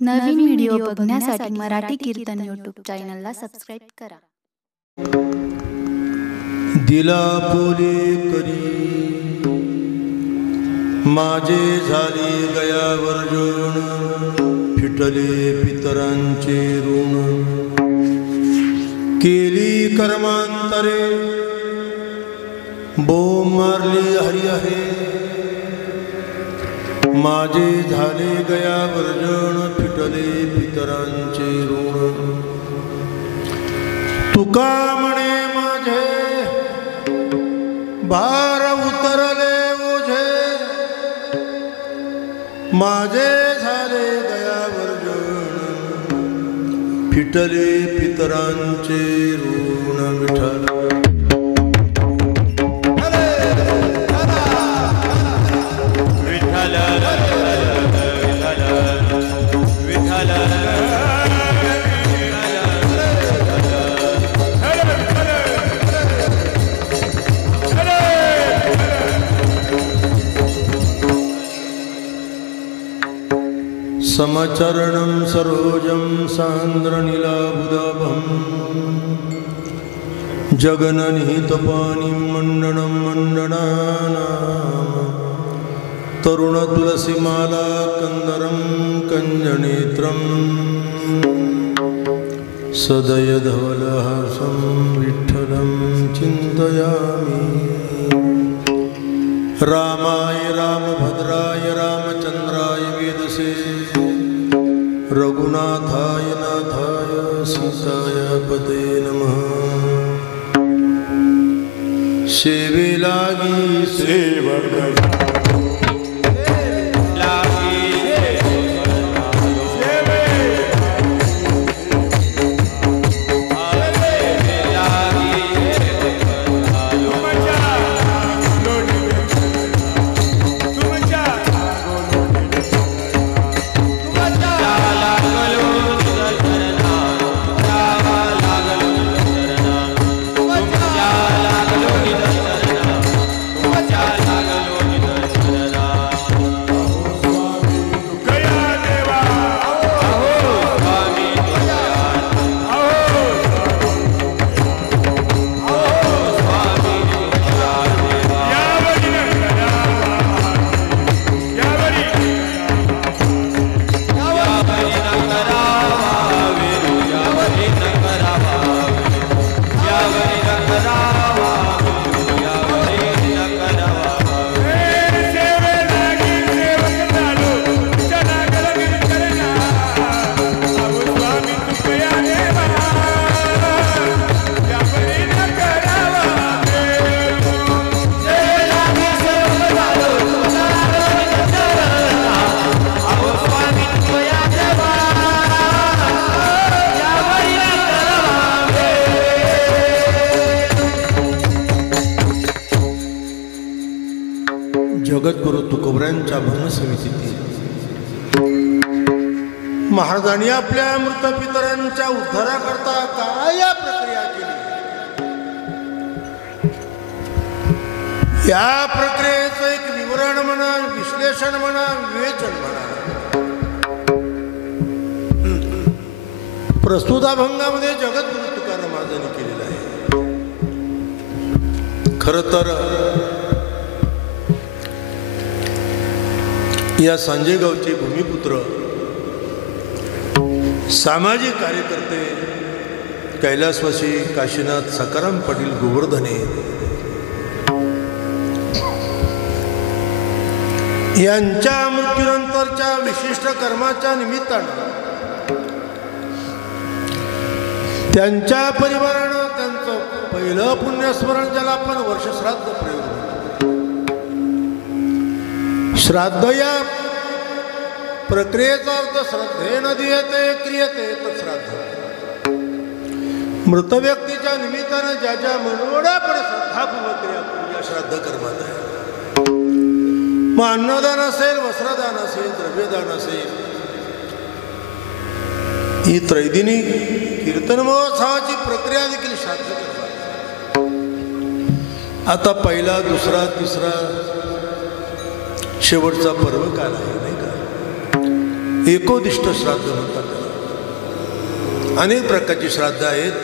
नवीन video बघण्यासाठी मराठी कीर्तन YouTube चॅनलला subscribe करा। दिला पोले करी माझे झाले गयावर जण, फिटले पितरांचे ऋण। केली कर्मांतरे बोंब मारली हरी आहे, माझे झाले गयावर जण, फिटले पितरांचे ऋण। तुका म्हणे माझे भार उतरले ओझे, माझे झाले गयावर जण, फिटले पितरांचे ऋण। विठ्ठल समचरणं सरोजं सान्द्रनीलाबुदाभं, जगननिहितपाणिं मण्डनं मण्डनानां, तरुणतुलसीमाला कंदरं कञ्जनेत्रं, सदयधवलहासं विठ्ठलं चिन्तयामि। रामाय रामभद्राय रामचन्द्राय वेदसे, रघुनाथाय नाथाय सीताय पते नमः। सेवे लागी सेवक जगद्गुरु तुकोबऱ्यांच्या भजनसमितीतील महाराजांनी आपल्या मृत पितरांच्या उद्धाराकरता काय या प्रक्रिया केली, या प्रक्रियेचं एक विवरण म्हणा, विश्लेषण म्हणा, विवेचन म्हणा, प्रस्तुत अभंगामध्ये जगद्गुरु तुकाराम महाराजांनी केलेलं आहे। खरं तर या सांजे गावचे भूमिपुत्र, सामाजिक कार्यकर्ते कैलासवासी काशीनाथ सकाराम पाटील गोवर्धने यांच्या मृत्यूनंतरच्या विशिष्ट कर्माच्या निमित्तानं त्यांच्या परिवारानं त्यांचं पहिलं पुण्यस्मरण, ज्याला आपण वर्षश्राद्ध प्रयोग म्हणतो, श्राद्ध या प्रक्रियेचा अर्थ श्रद्धेनं दीयते क्रियते तत्श्राद्ध। मृत व्यक्तीच्या निमित्तानं ज्या ज्या मनोड्यापणे श्रद्धापूर्वक क्रिया या श्राद्ध कर्मात आहे। मग अन्नदान असेल, वस्त्रदान असेल, द्रव्यदान असेल, ही त्रैदिनी कीर्तन महोत्सवाची प्रक्रिया देखील श्राद्ध कर्मात। आता पहिला, दुसरा, तिसरा शेवटचा पर्व काल आहे, नाही का? एकोदिष्ट श्राद्ध म्हणतात त्याला. अनेक प्रकारची श्राद्ध आहेत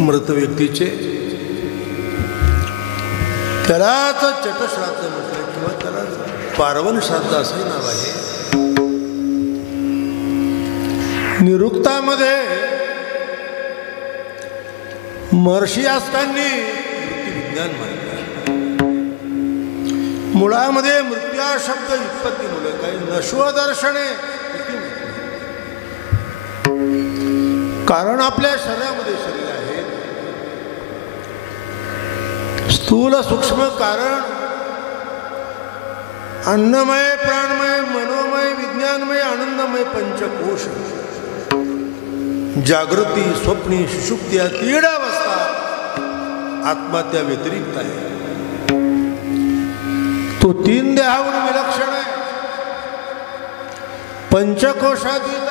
मृत व्यक्तीचे. त्यालाच चटश्राद्ध म्हटलं किंवा त्याला पार्वन श्राद्ध असं नाव आहे. निरुक्तामध्ये महर्षी यास्कांनी मृत्यूविज्ञान मानलं. मुळामध्ये मृत्यू हा शब्द व्युत्पत्ती मूलक आहे. नश्वदर्शने कारण आपल्या शरीरामध्ये शरीर आहे. स्थूल सूक्ष्म कारण अन्नमय प्राणमय मनोमय विज्ञानमय आनंदमय पंचकोश. जागृती स्वप्नी सुषुप्ती या तीन अवस्था आत्मा त्या व्यतिरिक्त आहे. तो तीन देहावरून विलक्षण आहे. पंचकोशातील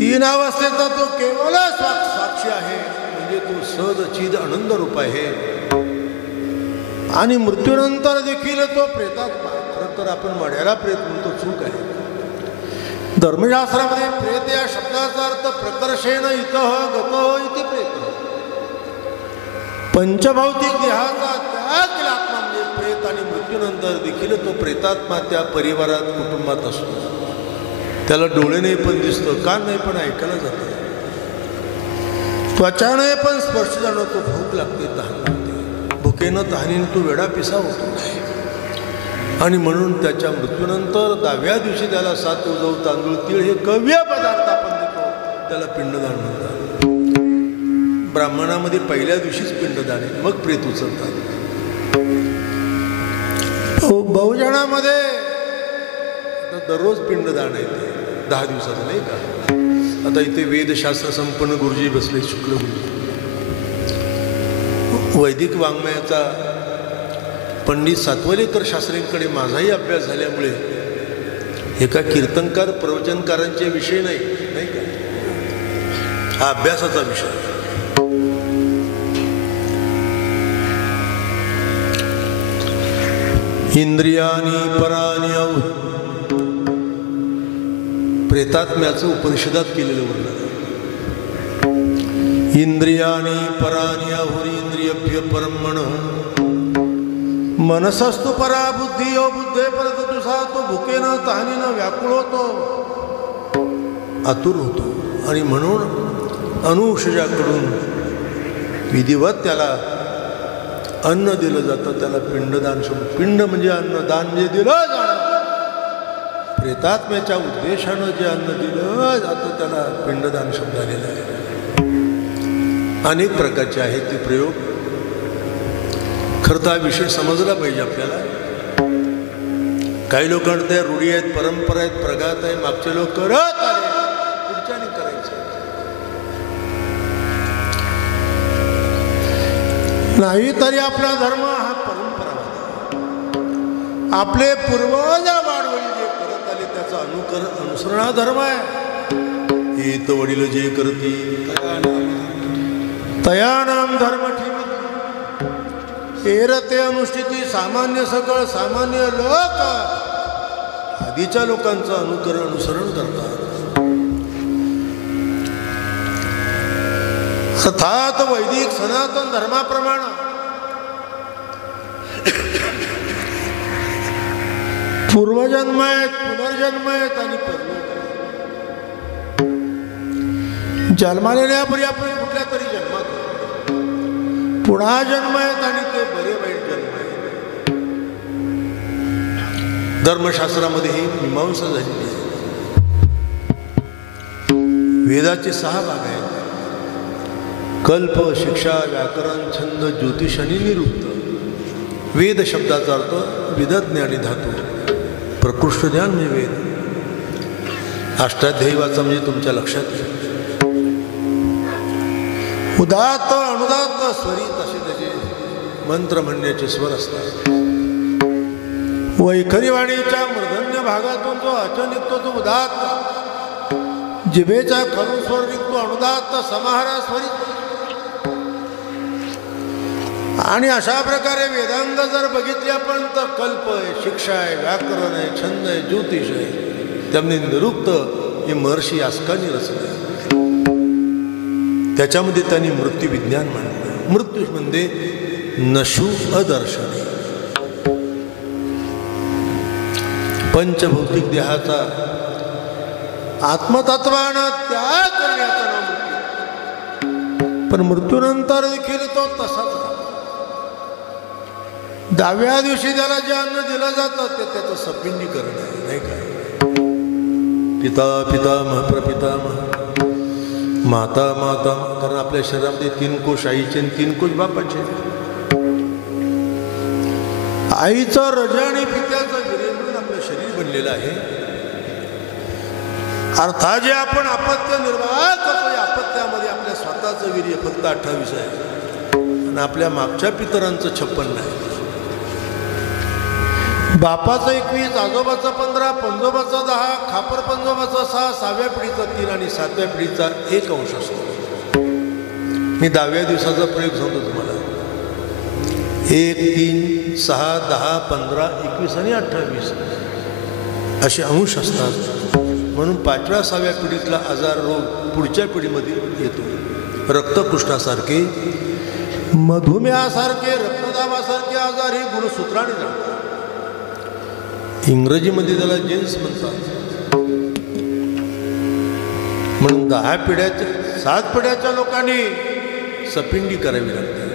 तीन अवस्थेचा तो केवळ साक्षी आहे. म्हणजे तो सहज चिद आनंद रूप आहे. आणि मृत्यूनंतर देखील तो प्रेतात्मा. खरं तर आपण मड्याला प्रेत म्हणतो, चूक आहे. धर्मशास्त्रामध्ये प्रेत या शब्दाचा अर्थ प्रकर्षेण इतः गतः इति प्रेत. पंचभौतिक देहाचा त्याग केला आत्मा म्हणजे प्रेत. आणि मृत्यूनंतर देखील तो प्रेतात्मा त्या परिवारात कुटुंबात असतो. त्याला डोळे नाही पण दिसतं, कान नाही पण ऐकायला जातं, त्वचा नाही पण स्पर्श जाणवतो, भूक लागते, तहान लागते. भुकेनं तहानीनं तो वेडा पिसा होतो. आणि म्हणून त्याच्या मृत्यूनंतर 10व्या दिवशी त्याला 7 उजव तांदूळ तीळ हे कव्य पदार्थ आपण देतो. त्याला पिंडदान म्हणतात. ब्राह्मणामध्ये पहिल्या दिवशीच पिंडदान आहे, मग प्रेत उचलतात. बहुजनामध्ये दररोज पिंडदान आहे ते 10 दिवसाचं, नाही का. आता इथे वेदशास्त्र संपन्न गुरुजी बसले, शुक्ल गुरुजी. वैदिक वाङ्मयाचा पंडित सातवलेकर शास्त्रींकडे माझाही अभ्यास झाल्यामुळे एका कीर्तनकार प्रवचनकारांचे विषय नाही का, हा अभ्यासाचा विषय. इंद्रियानी पराणी प्रेतात्म्याचं उपनिषदात केलेलं वर्णन आहे. इंद्रियानी पराणी आहुरींद्रियभ्य परमण मनसस्तु परा बुद्धी यो बुद्धे परत तुझा. तो भुकेनं तहानीनं व्याकुळ होतो, आतुर होतो. आणि म्हणून अनुषजाकडून विधिवत त्याला अन्न दिलं जातं. त्याला पिंडदान शब्द. पिंड म्हणजे अन्न, दान म्हणजे दिलं जाणं. प्रेतात्म्याच्या उद्देशानं जे अन्न दिलं जातं त्याला पिंडदान शब्द आलेला आहे. अनेक प्रकारचे आहेत ते प्रयोग. खरं तर हा विषय समजला पाहिजे आपल्याला. काही लोकांना त्या रूढी आहेत, परंपरा आहेत, प्रघात आहे. मागचे लोक करत आले, पुढच्याने करायचं नाही. तरी आपला धर्म हा परंपरा. आपले पूर्वज वाडवडील जे करत आले त्याचा अनुसरण हा धर्म आहे. हेत वडील जे करती तयानाम धर्म ठेवी. एरते अनुष्ठिती सामान्य सकळ सामान्य लोक आधीच्या लोकांचं अनुसरण करतात. अर्थात वैदिक सनातन धर्माप्रमाणे पूर्वजन्म आहेत, पुनर्जन्म आहेत आणि परलोक आहेत. जन्माला येण्यापूर्वी आपण कुठल्या तरी जन्मात पुन्हा जन्म आहेत आणि ते बरे वाईट जन्म आहेत. धर्मशास्त्रामध्ये ही मीमांसा झालेली आहे. वेदाचे 6 भाग आहेत. कल्प, शिक्षा, व्याकरण, छंद, ज्योतिष आणि निरुक्त. वेद शब्दाचा अर्थ विदज्ञ आणि धातू. प्रकृष्ट ज्ञान म्हणजे वेद. अष्टाध्यायी वाचा म्हणजे तुमच्या लक्षात येईल. उदात्त अनुदात्त स्वरित असे त्याचे मंत्र म्हणण्याचे स्वर असतात. वैखरीवाणीच्या मूर्धन्य भागातून जो अच निघतो तो उदात्त. जिभेचा खालून स्वर निघतो अनुदात्त. समाहारा स्वरित. आणि अशा प्रकारे वेदांग जर बघितले आपण तर कल्प आहे, शिक्षा आहे, व्याकरण आहे, छंद आहे, ज्योतिष आहे. त्यामध्ये निरुक्त हे महर्षी यास्कांनी रचले. त्याच्यामध्ये त्यांनी मृत्यू विज्ञान मांडलं. मृत्यू म्हणजे नशु अदर्शन, पंचभौतिक देहाचा आत्मतत्वानं त्याग करण्याचं नाव मृत्यू. पण मृत्यूनंतर देखील तो तसाच. 10व्या दिवशी त्याला जे अन्न दिलं जातं ते त्याचं सपिंडीकरण आहे, नाही काय. पिता पितामह प्रपितामह, माता माता, कारण आपल्या शरीरामध्ये 3 कोश आईचे आणि 3 कोश बापाचे. आईचं रज आणि पित्याचं वीर्य म्हणून आपलं शरीर बनलेलं आहे. अर्थात जे आपण अपत्य निर्वाह करतो, या अपत्यामध्ये आपल्या स्वतःचं वीर्य फक्त 28 आहे आणि आपल्या मागच्या पितरांचं 56 आहे. बापाचं 21, आजोबाचं 15, पंजोबाचं 10, खापर पंजोबाचं 6, 6व्या पिढीचा 3 आणि 7व्या पिढीचा 1 अंश असतो. मी 10व्या दिवसाचा प्रयोग सांगतो तुम्हाला. 1, 3, 6, 10, 15, 21 आणि 28 असे अंश असतात. म्हणून 5व्या 6व्या पिढीतला आजार रोग पुढच्या पिढीमध्ये येतो. रक्तकुष्ठासारखे, मधुमेहासारखे, रक्तदाबासारखे आजार हे गुणसूत्राने जातात. इंग्रजीमध्ये त्याला जेन्स म्हणतात. म्हणून 10 पिढ्याच्या 7 पिढ्याच्या लोकांनी सपिंडी करावी लागते.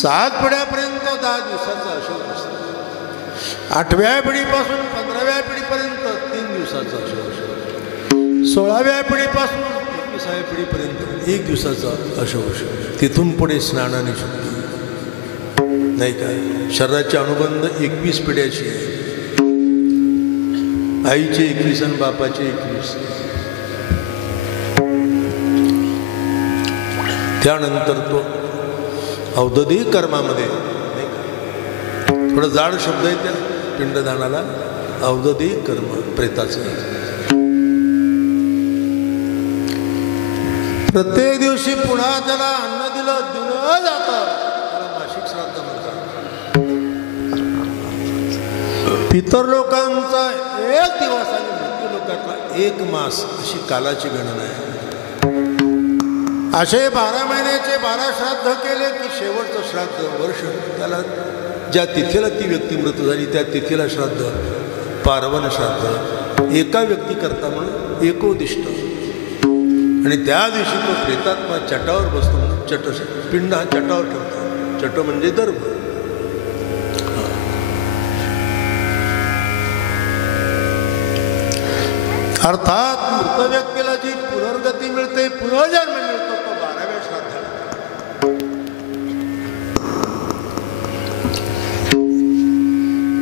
7 पिढ्यापर्यंत 10 दिवसाचा आयुष्य असतो. 8व्या पिढीपासून 15व्या पिढीपर्यंत 3 दिवसाचा आयुष्य. 16व्या पिढीपासून 21व्या पिढीपर्यंत 1 दिवसाचा आयुष्य. तिथून पुढे स्नानाने शुद्धी, नाही काय. शरीराचे अनुबंध 21 पिढ्याची आहे. आईचे 21 आणि बापाचे 21. त्यानंतर तो औदधिक कर्मामध्ये, थोडं जाड शब्द आहे त्या पिंडदानाला, औदधिक कर्म प्रेताचं. प्रत्येक दिवशी पुन्हा त्याला अन्न दिलं जातं. त्याला मासिक श्राद्ध म्हणतात. पितर लोकांचा 1 दिवस आणि मृत्यू लोकांचा 1 मास अशी कालाची गणना आहे. असे 12 महिन्याचे 12 श्राद्ध केले की शेवटचं श्राद्ध वर्ष, त्याला ज्या तिथीला ती व्यक्ती मृत झाली त्या तिथीला श्राद्ध, पार्वन श्राद्ध एका व्यक्ती करता म्हणून एकोदिष्ट. आणि त्या दिवशी तो प्रेतात्मा चटावर बसतो. चट, पिंड हा चटावर ठेवतो. चट म्हणजे दर्भ. अर्थात मृत व्यक्तीला जी पुनर्गती मिळते, पुनर्जन्म मिळतो, तो 12व्या श्राद्धाला.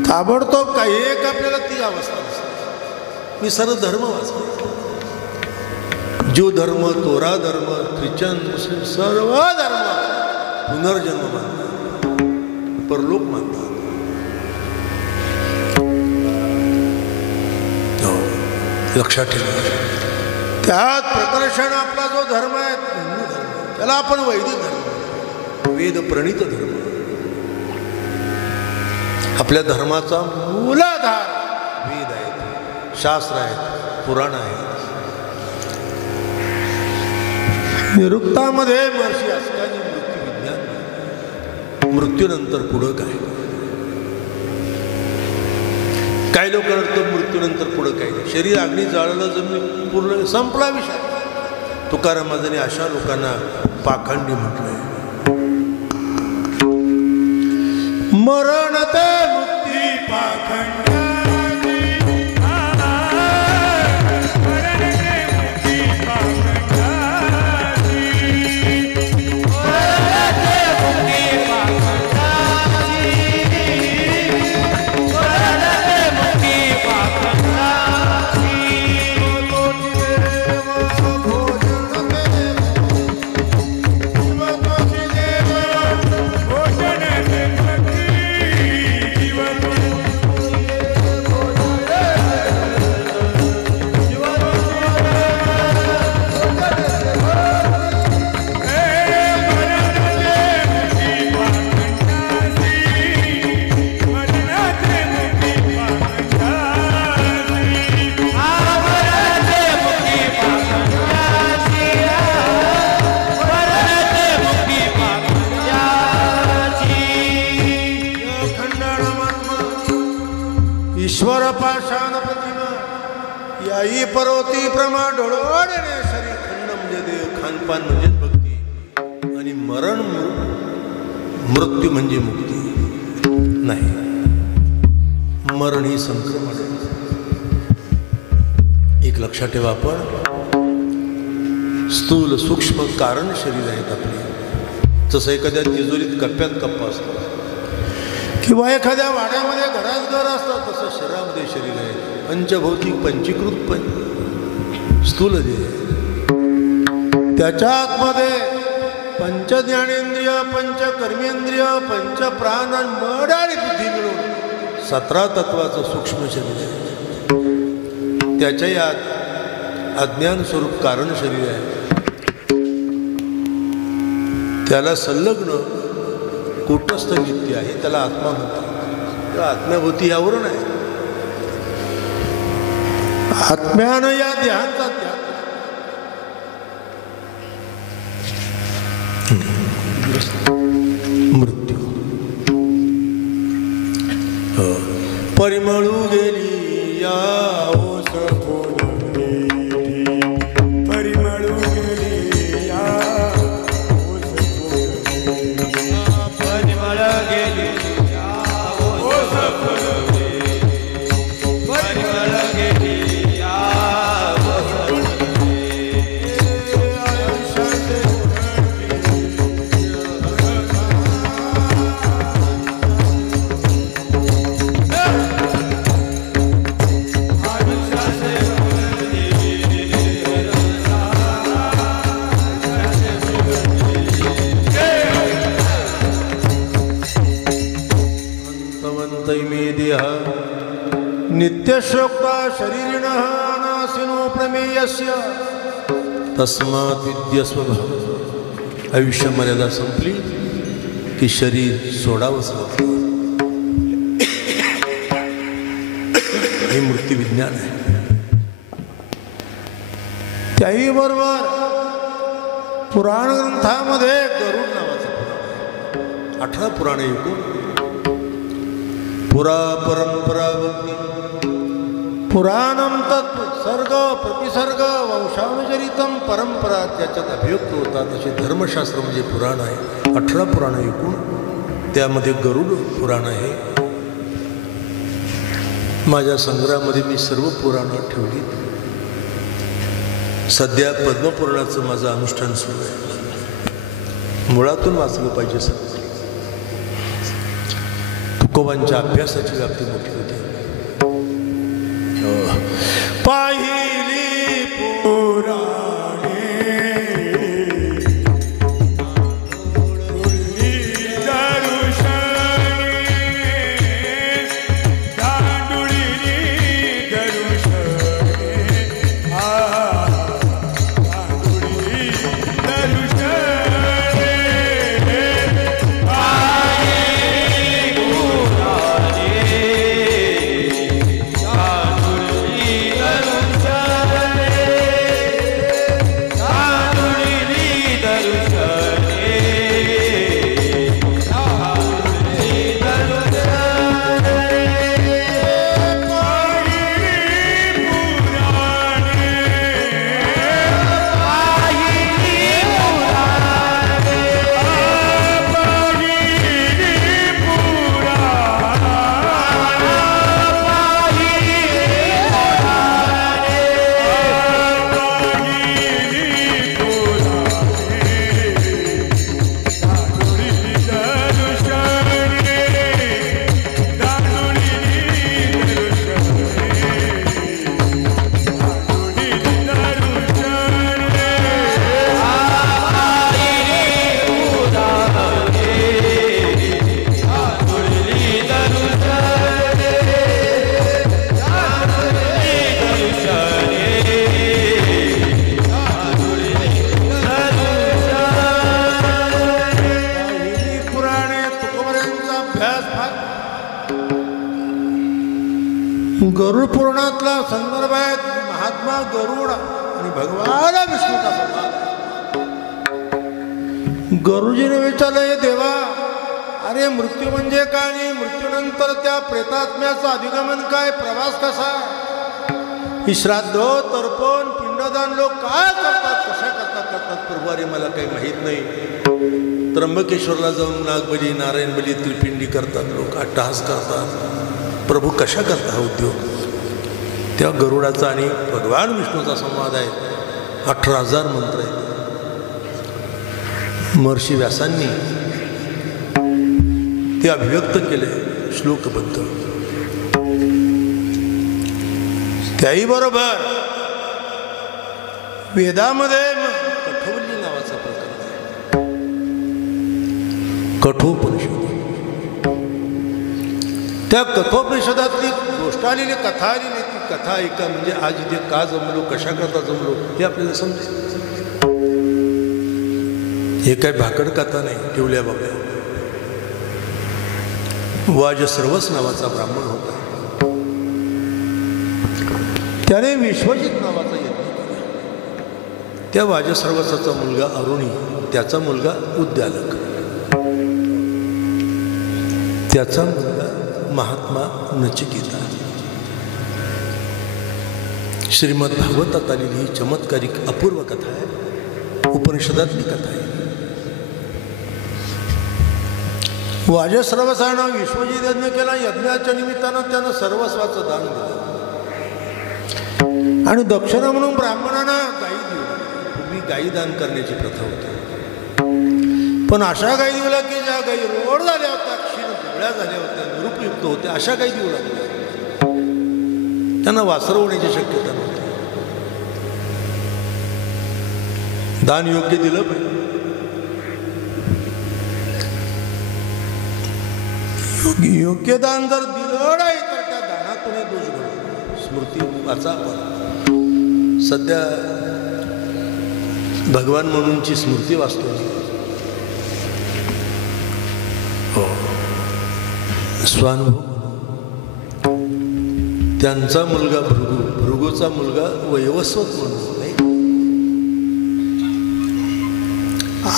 ताबडतोब काही एक आपल्याला ती अवस्था असते. मी सर्व धर्म वाचतो. ज्यू धर्म, तोरा धर्म, ख्रिश्चन, मुस्लिम सर्व धर्म पुनर्जन्म मानतात, परलोक मानतात. लक्षात ठेवा. त्यात प्रकर्षण आपला जो धर्म आहे हिंदू धर्म, त्याला आपण वैदिक धर्म, वेद प्रणित धर्म. आपल्या धर्माचा मूलाधार वेद आहेत, शास्त्र आहेत, पुराण आहेत. निरुक्तामध्ये महर्षी यास्कांनी मृत्यू विज्ञान, मृत्यूनंतर पुढं काय. काही लोक म्हणतात मृत्यूनंतर पुढं काही नाही. शरीर अग्नी जाळलं, जमीन पूर्ण संपला विषय. तुकाराम महाराजांनी अशा लोकांना पाखंडी म्हटलंय. मरण ते मुक्ती पाखंड, ईश्वर पाषाण प्रतिमा याई पर्वती प्रमा डोळोडणे शरीर खंड म्हणजे देव, खानपान म्हणजे भक्ती आणि मरण मृत्यू म्हणजे मुक्ती नाही. मरण ही संक्रमण आहे. एक लक्षात ठेवा, आपण स्थूल सूक्ष्म कारण शरीर आहेत आपले. जसं एखाद्या तिजोरीत कप्प्यात कप्पा असतो किंवा एखाद्या वाड्यामध्ये घरात घर असतं, तसं शरीरामध्ये शरीर आहे. पंचभौतिक पंचीकृत स्थूल देह, त्याच्या आतमध्ये पंच ज्ञानेंद्रिय, पंच कर्मेंद्रिय, पंच प्राण, मन आणि बुद्धी मिळून 17 तत्वाचं सूक्ष्म शरीर आहे. त्याच्या यात अज्ञान स्वरूप कारण शरीर आहे. त्याला संलग्न कूटस्थ नित्य आहे, त्याला आत्मा म्हणतात. आत्म्याभूती यावरून आहे. आत्म्यानं या देहांचा त्याग, मृत्यू परिमळू गेली या ओस परिमळू गेली या परिमळ गेली नित्यशोक्ता शरीरिणः अनासिनो प्रमेयस्य तस्मात् विद्यस्व भाव. आयुष्य मर्यादा संपली की शरीर सोडावंच लागतं. हे मृत्यू विज्ञान आहे. त्याही बरोबर पुराण ग्रंथामध्ये गरुड नावाचं पुराण, 18 पुराणे ऐकून पुरा परंपरा भक्ती पुराणम तत् सर्ग प्रतिसर्ग वंशानुचरितम परंपरा त्याच्यात अभियुक्त होतात. असे धर्मशास्त्र म्हणजे पुराण आहे. 18 पुराण ऐकून त्यामध्ये गरुड पुराण आहे. माझ्या संग्रहामध्ये मी सर्व पुराणं ठेवली. सध्या पद्मपुराणाचं माझं अनुष्ठान सुरू आहे. मुळातून वाचलं पाहिजे. सगळं तुकोबांच्या अभ्यासाची व्याप्ती मोठी होती. पाहिली पुराणे गरुड पुराणातला संदर्भ आहे. महात्मा गरुड आणि भगवान विष्णूचा संवाद. गुरुजीने विचारलं, देवा अरे मृत्यू म्हणजे काय आणि मृत्यूनंतर त्या प्रेतात्म्याचं अधिगमन काय, प्रवास कसा, ही श्राद्ध तर्पण पिंडदान लोक काय करतात, कशा करतात प्रभू, अरे मला काही माहीत नाही. त्र्यंबकेश्वरला जाऊन नागबली नारायण बली त्रिपिंडी करतात लोक, अट्टहास करतात. प्रभू कशा करतात हा उद्योग. त्या गरुडाचा आणि भगवान विष्णूचा संवाद आहे. 18,000 मंत्र आहेत. महर्षी व्यासांनी ते अभिव्यक्त केले श्लोकबद्ध. त्याही बरोबर वेदामध्ये कठोली नावाचा प्रकार आहे. कठोपनिषद. त्या कठोपनिषदातली गोष्ट आलेली, कथा आलेली, ती कथा ऐका म्हणजे आज इथे का जमलो, कशा करता जमलो हे आपल्याला समजेल. हे काय भाकड कथा नाही. ठेवल्या बाबा वाजश्रवस नावाचा ब्राह्मण होता. त्याने विश्वजित नावाचा यज्ञ केला. त्या वाजश्रवसाचा मुलगा अरुणी, त्याचा मुलगा उद्दालक, त्याचा मुलगा महात्मा नचिकेता. श्रीमद भागवतात आलेली ही चमत्कारिक अपूर्व कथा आहे. उपनिषदातली कथा आहे. वाजश्रवसानं विश्वजित यज्ञ केला. यज्ञाच्या निमित्तानं त्यानं सर्वस्वाचं दान दिलं आणि दक्षिणा म्हणून ब्राह्मणांना गायी दिली. पूर्वी गायी दान करण्याची प्रथा होती. पण अशा गायी दिल्या की ज्या गायी रोड झाल्या होत्या, क्षीण दुबळ्या झाल्या होत्या, निरुपयुक्त होत्या, अशा गायी देऊ लागल्या. त्यांना वासरं होण्याची शक्यता नव्हती. दान योग्य दिलं पाहिजे. योग्य दान जर दिलं नाही तर त्या दानातून दोष घडतो. स्मृती वाचा. सध्या भगवान म्हणूनची स्मृती वाचतो. हो, स्वानुभव. त्यांचा मुलगा भृगू, भृगूचा मुलगा वैवस्वत म्हणून नाही.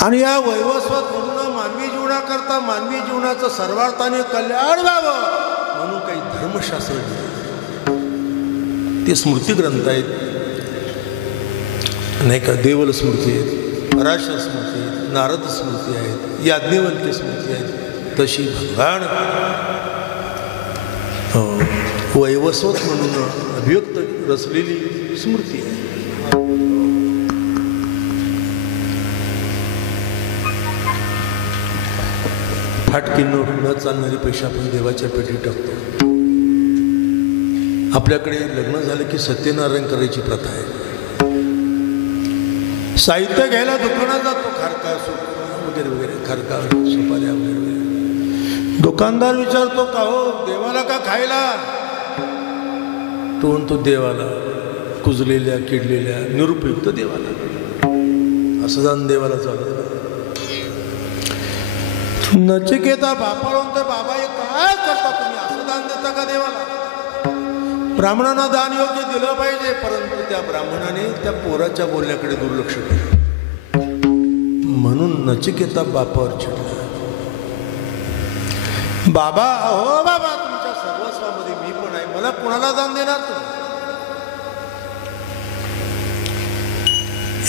आणि या वैवस्वत म्हणून मानवी जीवनाकरता, मानवी जीवनाचं सर्वार्थाने कल्याण व्हावं म्हणून काही धर्मशास्त्र ते स्मृती ग्रंथ आहेत नाही का. देवल स्मृती आहेत, पराशर स्मृती आहेत, नारद स्मृती आहेत, याज्ञवल्क्य स्मृती आहेत. तशी भगवान वैवस्वत म्हणून अभिव्यक्त रचलेली स्मृती आहे. फाटकी नोट न चालणारी पैसे आपण देवाच्या पेटीत टाकतो. आपल्याकडे लग्न झालं की सत्यनारायण करायची प्रथा आहे. साहित्य घ्यायला दुकानात जातो, खारका वगैरे वगैरे, खारका सुपाऱ्या वगैरे वगैरे. दुकानदार विचारतो का हो देवाला का खायला. तो म्हणतो देवाला, कुजलेल्या किडलेल्या निरुपयुक्त देवाला. असं जाण देवाला चालू. नचिकेता बापाला म्हणतोय बाबा हे काय करता तुम्ही, असं दान देता का देवाला. ब्राह्मणांना दान योग्य दिलं पाहिजे, परंतु त्या ब्राह्मणाने त्या पोराच्या बोलण्याकडे दुर्लक्ष केलं. म्हणून नचिकेता बापावर चिडला. बाबा, हो बाबा, तुमच्या सर्वस्वामध्ये मी पण आहे, मला कुणाला दान देणार तुम्ही.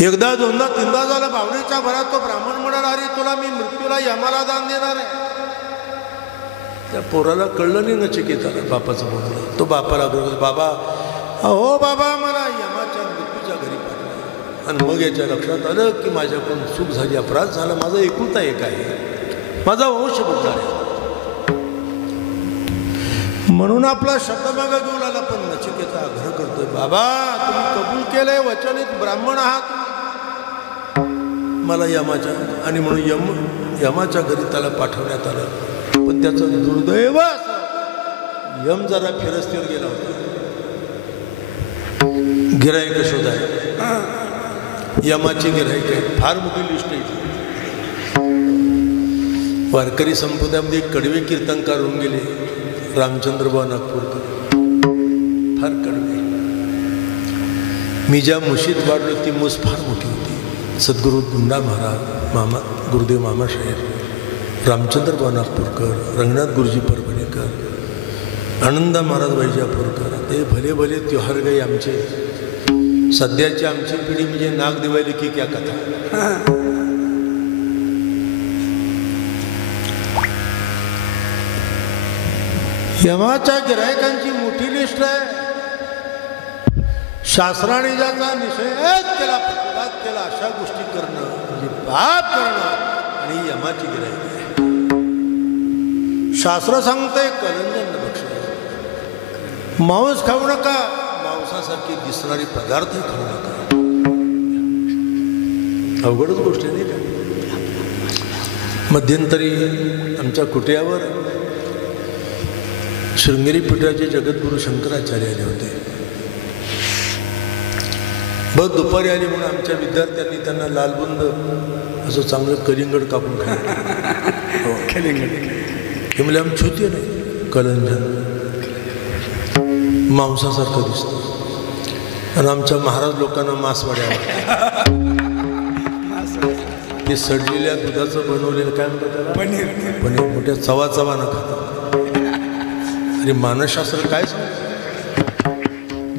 एकदा दोनदा तीनदा झालं. भावनेच्या भरात तो ब्राह्मण म्हणाला अरे तुला मी मृत्यूला यमाला दान देणार आहे. त्या पोराला कळलं नाही नचिकेताला बापाचं बोलणं. तो बापाला बाबा, हो बाबा, मला यमाच्या मृत्यूच्या घरी पाठवा. आणि मग याच्या लक्षात आलं की माझ्याकडून चूक झाली, अपराध झाला, माझा एकुलता एक आहे, माझा वंश बुडणार. म्हणून आपला शब्द मागं घेऊन आला. पण नचिकेता आग्रह करतोय बाबा तुम्ही कबूल केलंय, वचनित ब्राह्मण आहात, मला यमाच्या. आणि म्हणून यमाच्या घरी त्याला पाठवण्यात आलं. पण त्याचं दुर्दैव असं यम जरा फिरस्तीवर गेला होता. गिराईक शोधाय. यमाची गिराईक आहे, फार मोठी लिस्ट आहे. वारकरी संप्रदायामध्ये कडवे कीर्तनकार होऊन गेले. रामचंद्रबा नागपूरकर फार कडवे. मी ज्या मुशीत वाढलो ती मूस फार मोठी होती. सद्गुरू गुंडा महाराज, मामा गुरुदेव मामासाहेब, रामचंद्र नागपूरकर, रंगनाथ गुरुजी परभणीकर, आनंदा महाराज वैजापूरकर, ते भले भले त्योहार गई आमचे. सध्याची आमची पिढी म्हणजे नाग दिवाळी की क्या कथा. यमाच्या गिरायकांची मोठी लिस्ट आहे. शास्त्राने ज्याचा निषेध केला, प्रतिवाद केला, अशा गोष्टी करणं म्हणजे पाप करणं आणि यमाची गिरायक आहे. शास्त्र सांगतंय कलंजन भक्ष, मांस खाऊ नका, मांसासारखे दिसणारे पदार्थ खाऊ नका. अवघडच गोष्ट नाही का. मध्यंतरी आमच्या कुटयावर शृंगेरी पीठाचे जगद्गुरू शंकराचार्य आले होते. बस दुपारी आली म्हणून आमच्या विद्यार्थ्यांनी त्यांना लालबुंद असं चांगलं कलिंगड कापून खाल्लं. हे म्हणजे आमची होती नाही, कलंजन मांसासारखं दिसतं. आणि आमच्या महाराज लोकांना मांसवड्या आवडतात. ते सडलेल्या दुधाचं बनवलेलं काय म्हणतात त्याला, पनीर. पनीर मोठ्या चवा चवा न खातात. आणि मानसशास्त्र काय सांगतं,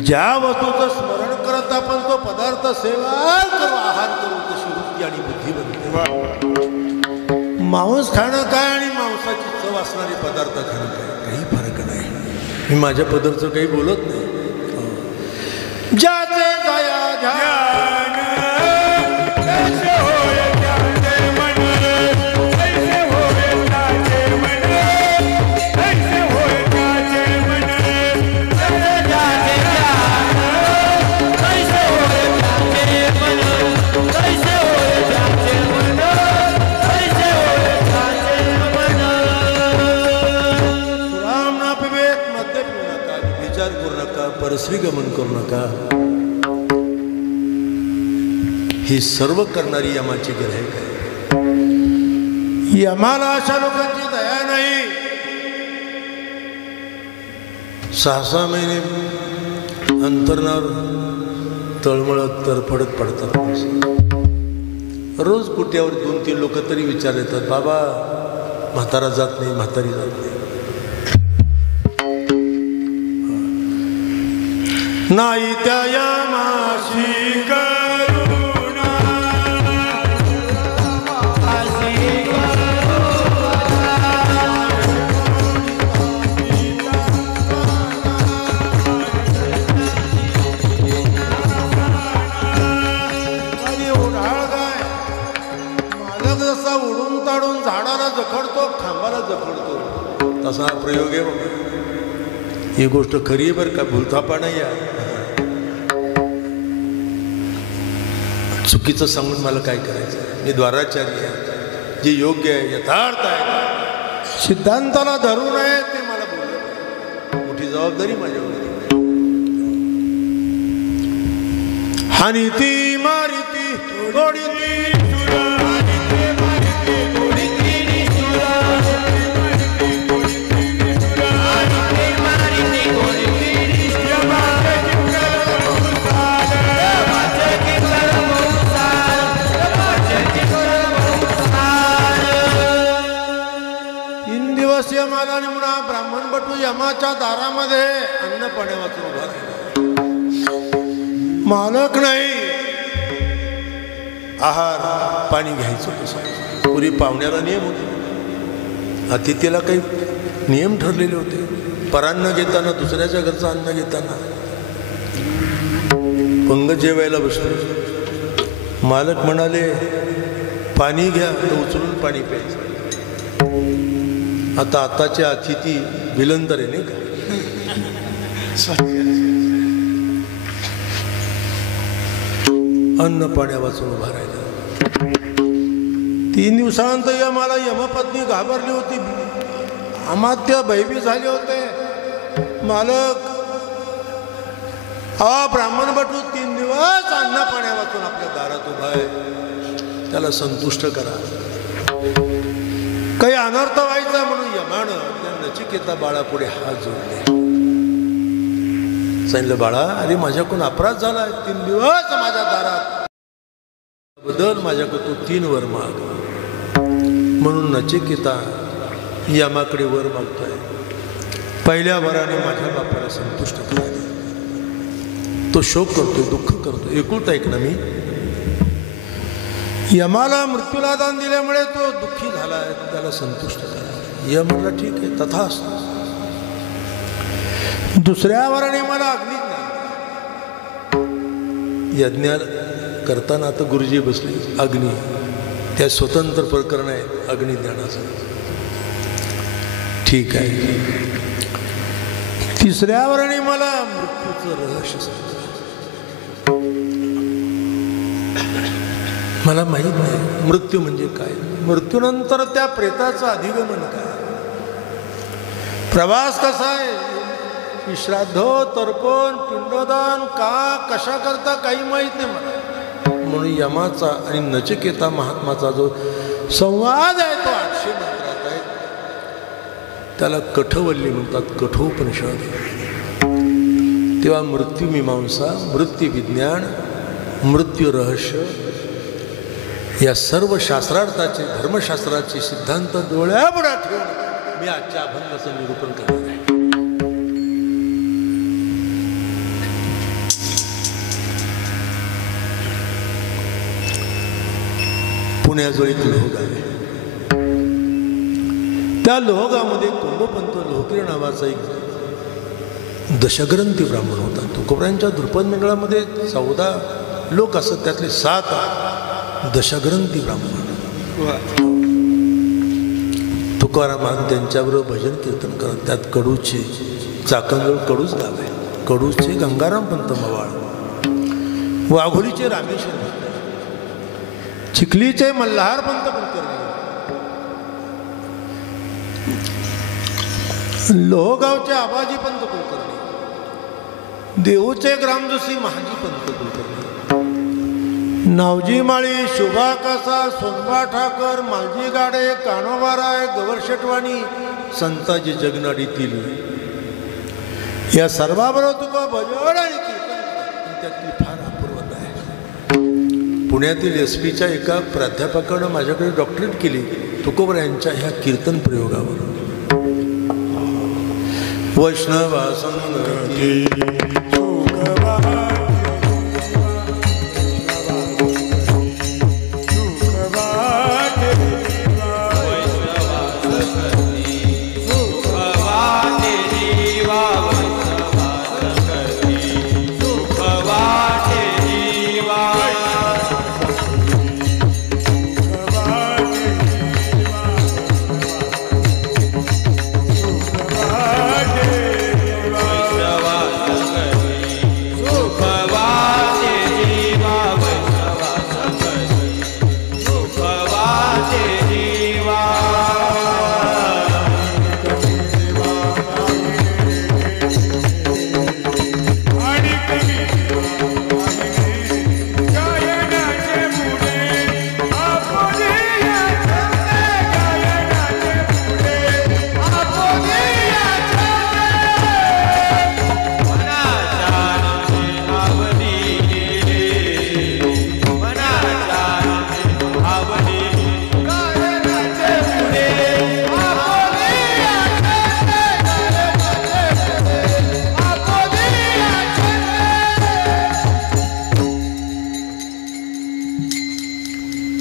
ज्या वस्तूचं स्मरण करत आपण तो पदार्थ सेवा करू, आहार करू, तशी वृत्ती आणि बुद्धी बनते. मांस खाणं काय आणि मांसाची चव असणारे पदार्थ खाणं काय, काही फरक नाही. मी माझ्या पदार्थाचं काही बोलत नाही. ज्याचे दया ध्यान परस्त्री गमन करू नका. ही सर्व करणारी यमाची गिऱ्हाईक आहे. यमाला अशा लोकांची दया नाही. 6-6 महिने अंतरणावर तळमळत तरफडत पडतात. रोज कुट्यावर 2-3 लोक तरी विचार येतात, बाबा म्हातारा जात नाही, म्हातारी जात नाही. नाही त्या यमाशी करुणा, उन्हाळ गाय मालक जसा उडून ताडून झाडाला जखडतो, खांबाला जखडतो, तसा प्रयोग आहे बाबा. ही गोष्ट खरी आहे बरं का, भूलथापा नाही आहे. चुकीचं सांगून मला काय करायचं. मी द्वाराचार्य आहे, जे योग्य आहे, यथार्थ आहे, सिद्धांताला धरू नये ते मला बोललं. मोठी जबाबदारी माझ्यावर. हानीती मारिती तोडीती यमाला म्हणा. ब्राह्मण बटू यमाच्या दारामध्ये अन्न पाण्या वाचून उभा राहिला. मालक नाही, आहार पाणी घ्यायचं कसं. पूर्वी पाहुण्याला नियम होते, अतिथीला काही नियम ठरलेले होते. परान्न घेताना, दुसऱ्याच्या घरचं अन्न घेताना पंगत जेवायला बसलो. मालक म्हणाले पाणी घ्या, तर उचलून पाणी प्यायचं. आता आताचे अतिथी विलंदर आहे नाही का. अन्न पाण्या वाचून उभा राहिला. 3 दिवसानंतर यमाला यमपत्नी घाबरली होती. अमात्य भयभीत झाले होते. मालक ब्राह्मण बटू 3 दिवस अन्न पाण्या वाचून आपल्या दारात उभा आहे, त्याला संतुष्ट करा. काही अनर्थ व्हायचा म्हणून यमानं त्या नचिकेता बाळापुढे हात जोडले. सांगितलं, बाळा अरे माझ्याकडून अपराध झाला, 3 दिवस माझ्या दारात बदल, माझ्याकडून 3 वर माग. म्हणून नचिकेता यमाकडे वर मागतोय, पहिल्या वराने माझ्या बापाला संतुष्ट करावे. तो शोक करतोय, दुःख करतो. एकुलता एक ना मी, यमाला मृत्यूला दान दिल्यामुळे तो दुःखी झाला, त्याला संतुष्ट करा. यम म्हणला ठीक आहे, तथास्तु. दुसऱ्या वराने मला अग्नी, यज्ञ करताना आता गुरुजी बसले, अग्नी त्या स्वतंत्र प्रकरण आहे अग्निज्ञानाचं, ठीक आहे. तिसऱ्या वराने मला मृत्यूचं रहस्य सांगितलं. मला माहीत नाही मृत्यू म्हणजे काय, मृत्यूनंतर त्या प्रेताचं अधिगमन काय, प्रवास कसा आहे, श्राद्ध तर्पण पिंडदान का कशा करता काही माहीत नाही मला. म्हणून यमाचा आणि नचिकेता महात्माचा जो संवाद आहे तो 800 मंत्रात आहे, त्याला कठवल्ली म्हणतात, कठोपनिषद. तेव्हा मृत्यूमीमांसा, मृत्यू विज्ञान, मृत्यू रहस्य या सर्व शास्त्रार्थाचे, धर्मशास्त्राचे सिद्धांत डोळ्यापुढे ठेवून मी आजच्या अभंगाचं निरूपण करणार आहे. पुण्याजवळ एक लोहगाव आहे. त्या लोहगावमध्ये कोंडोपंत लोहकीर नावाचा एक दशग्रंथी ब्राह्मण होता. तुकोबरायांच्या द्रुपद मंडळामध्ये 14 लोक असत, त्यातले 7 दशग्रंथी ब्राह्मण. तुकाराम त्यांच्याबरोबर भजन कीर्तन करत. त्यात कडूचे, चाकणजवळ कडूच गाव आहे, कडूचे गंगाराम पंत मवाळ, वाघोलीचे रामेश्वर, चिखलीचे मल्हार पंत कुलकर्णी, लोहगावचे आबाजी पंत कुलकर्णी, देऊचे ग्रामजोशी महाजी पंत कुलकर्णी, नावजी माळी, शोभा कासा, सोनबा ठाकर, मालजी गाडे, कानोबाराय, गवर शेटवाणी, संताजी जगनाडीतील या सर्वाबरोबर तुका भजन आणि कीर्तन, त्यातली फार अपूर्वता आहे. पुण्यातील SPच्या एका प्राध्यापकानं माझ्याकडे डॉक्टरेट केली तुकोबरायांच्या ह्या कीर्तन प्रयोगावर. वैष्णवा संगती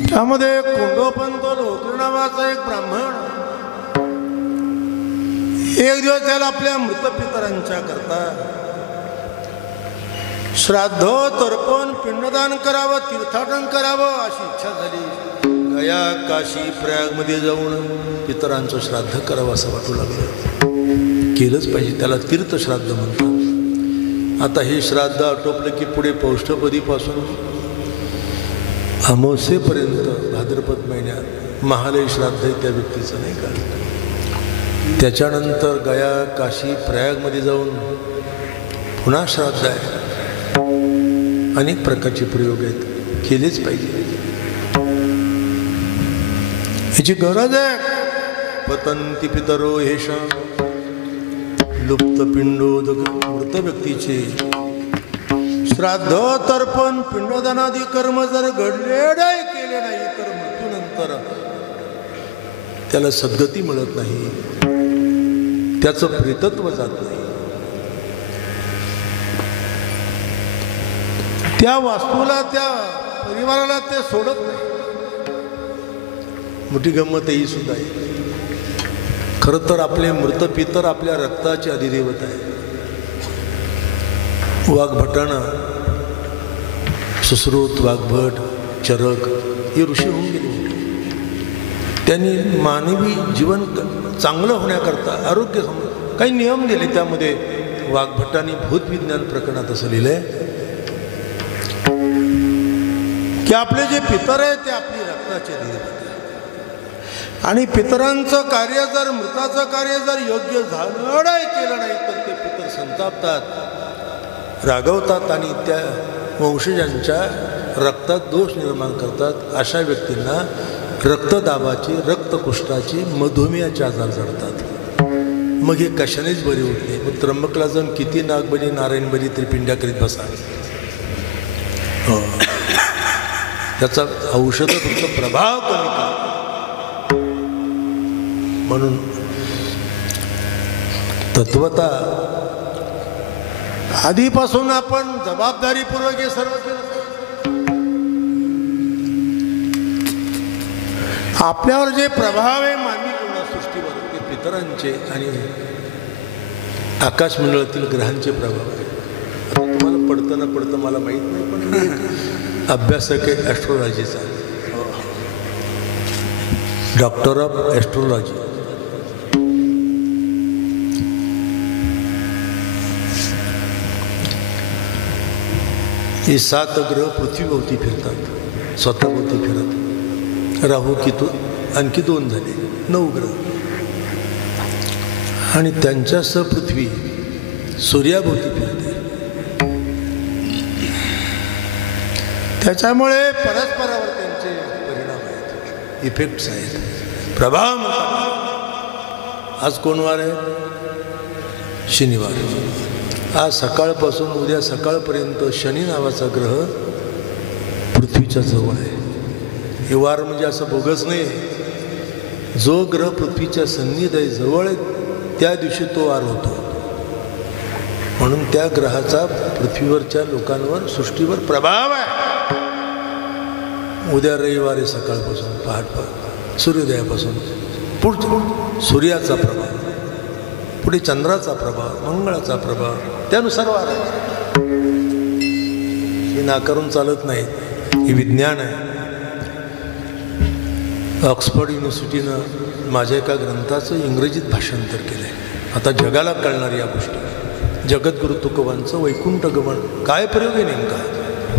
त्यामध्ये कोंडोपंत लोहकीर नावाचा एक ब्राह्मण एक दिवस त्याला आपल्या मृत पितरांच्या करता श्राद्ध तर्पण पिंडदान करावं, तीर्थाटन करावं अशी इच्छा झाली. गया काशी प्रयागमध्ये जाऊन पितरांचं श्राद्ध करावं असं वाटू लागलं. केलंच पाहिजे, त्याला तीर्थश्राद्ध म्हणतात. आता हे श्राद्ध आटोपलं की पुढे पौष्ठपदीपासून अमावस्येपर्यंत भाद्रपद महिन्यात महालय श्राद्ध आहे त्या व्यक्तीचं, नाही का. त्याच्यानंतर गया काशी प्रयागमध्ये जाऊन पुन्हा श्राद्ध आहे. अनेक प्रकारचे प्रयोग आहेत, केलेच पाहिजे, याची गरज आहे. पतंती पितरो हेषा लुप्त पिंडोदक, मृत व्यक्तीचे श्राद्ध तर्पण पिंडदानादी कर्म जर घडले नाही केले नाही तर मृत्यूनंतर त्याला सद्गती मिळत नाही, त्याचं प्रेतत्व जात नाही. त्या वास्तूला, त्या परिवाराला ते सोडत नाही. मोठी गंमत ही सुद्धा आहे. खरं तर आपले मृत पितर आपल्या रक्ताचे अधिदेवत आहे. वाघभटांना सुश्रुत, वाघभट, चरक हे ऋषी होऊन गेले. त्यांनी मानवी जीवन चांगलं होण्याकरता आरोग्य काही नियम दिले. त्यामध्ये वाघभटांनी भूतविज्ञान प्रकरणात असं लिहिलंय की आपले जे पितर आहे ते आपली रक्ताचे अधिदेवत आहे. आणि पितरांचं कार्य जर, मृताचं कार्य जर योग्य झालं नाही, केलं नाही तर ते पितर संतापतात, रागवतात आणि त्या वंशजांच्या रक्तात दोष निर्माण करतात. अशा व्यक्तींना रक्तदाबाची, रक्तकुष्ठाची, मधुमेहाचे आजार जडतात. मग हे कशानेच बरे होत नाही. मग त्र्यंबकला जाऊन किती नागबली, नारायणबली, त्रिपिंड्या करीत बसा. त्याचा औषध फक्त प्रभाव कमी का. म्हणून तत्वता आधीपासून आपण जबाबदारीपूर्वक हे सर्व केलं. आपल्यावर जे प्रभाव आहे मानवी सृष्टीवर ते पितरांचे आणि आकाशमंडळातील ग्रहांचे प्रभाव आहे. आता तुम्हाला पडतं ना पडतं मला माहीत नाही, पण अभ्यासक आहे ॲस्ट्रोलॉजीचा, डॉक्टर ऑफ ॲस्ट्रोलॉजी. हे 7 ग्रह पृथ्वीभोवती फिरतात, स्वतःभोवती फिरत. राहू केतू आणखी 2 झाले, 9 ग्रह. आणि त्यांच्यासह पृथ्वी सूर्याभोवती फिरते. त्याच्यामुळे परस्परावर त्यांचे परिणाम आहेत, इफेक्ट्स आहेत, प्रभाव म्हणतात. आज कोण वार आहे? शनिवार. आज सकाळपासून उद्या सकाळपर्यंत शनी नावाचा ग्रह पृथ्वीच्या जवळ आहे. हे वार म्हणजे असं बोगस नाही. जो ग्रह पृथ्वीच्या सन्निध आहे, जवळ आहे, त्या दिवशी तो वार होतो. म्हणून त्या ग्रहाचा पृथ्वीवरच्या लोकांवर, सृष्टीवर प्रभाव आहे. उद्या रविवार आहे, सकाळपासून पहाट सूर्योदयापासून पुढचं सूर्याचा प्रभाव, पुढे चंद्राचा प्रभाव, मंगळाचा प्रभाव, त्यानुसार वार आहे. हे नाकारून चालत नाही, हे विज्ञान आहे. ऑक्सफर्ड युनिव्हर्सिटीनं माझ्या एका ग्रंथाचं इंग्रजीत भाषांतर केलं आहे. आता जगाला कळणार या गोष्टी. जगद्गुरु तुकोबांचं वैकुंठ गमन काय प्रयोग आहे नेमका,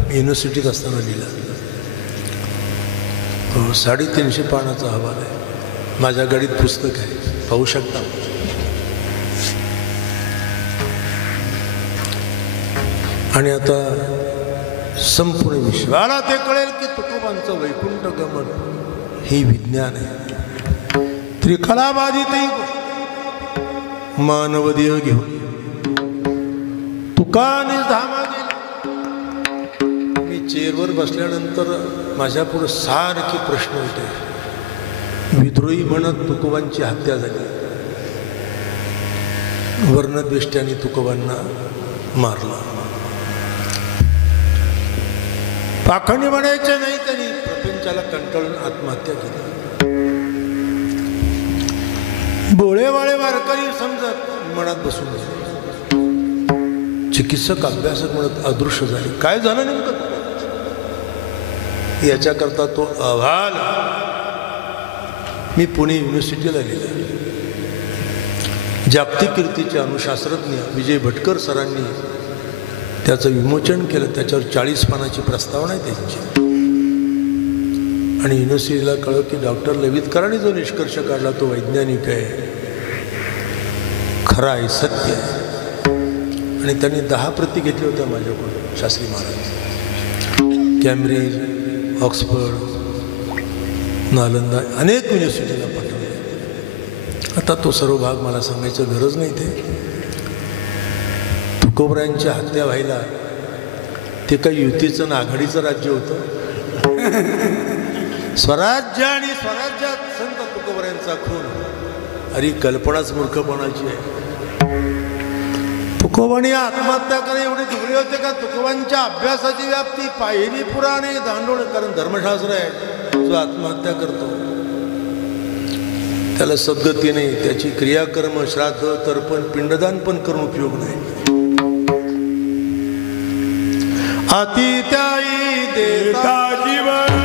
युनिव्हर्सिटीत असताना लिहिला. 350 पानाचा अहवाल आहे. माझ्या गाडीत पुस्तक आहे, पाहू शकता. आणि आता संपूर्ण विश्वाला ते कळेल की तुकोबांचं वैकुंठ गमन हे विज्ञान आहे. त्रिकलाबाधितही मानवदेह घेऊन तुकाने धामा गेला. मी चेअरवर बसल्यानंतर माझ्या पुढे सारखे प्रश्न होते. विद्रोही म्हणत तुकोबांची हत्या झाली, वर्णद्वेष्ट्याने तुकोबांना मारला. पाखंडी म्हणायचे नाही, त्यांनी प्रपंचाला कंटाळून आत्महत्या केली. बोळेवाळे वारकरी समजत मनात बसून गेले. चिकित्सक, अभ्यासक म्हणत अदृश्य झाले. काय झालं नेमकं याच्याकरता तो अहवाल मी पुणे युनिव्हर्सिटीला लिहिला. जागतिक कीर्तीचे अणुशास्त्रज्ञ विजय भटकर सरांनी त्याचं विमोचन केलं. त्याच्यावर 40 पानाची प्रस्तावना आहे त्यांची. आणि युनिव्हर्सिटीला कळलं की डॉक्टर लवितकरांनी जो निष्कर्ष काढला तो वैज्ञानिक आहे, खरा आहे, सत्य आहे. आणि त्यांनी 10 प्रती घेतल्या होत्या माझ्याकडून, शास्त्री महाराज. कॅम्ब्रिज, ऑक्सफर्ड, नालंदा, अनेक युनिव्हर्सिटीला पाठवले. आता तो सर्व भाग मला सांगायचं गरज नाही. ते तुकोबरायांच्या हत्या व्हायला ते काही युतीचं ना आघाडीचं राज्य होतं. स्वराज्य आणि स्वराज्यात संत तुकोबऱ्यांचा खून, अरे कल्पनाच मूर्खपणाची आहे. तुकोबांनी आत्महत्या करणे एवढे दुबळे होते का? तुकोबांच्या अभ्यासाची व्याप्ती पाहिली पुराणे दांडोळ, कारण धर्मशास्त्र आहे. जो आत्महत्या करतो त्याला सद्गती नाही, त्याची क्रियाकर्म श्राद्ध तर्पण पिंडदान पण करून उपयोग नाही. अति त्याई देता जीवन,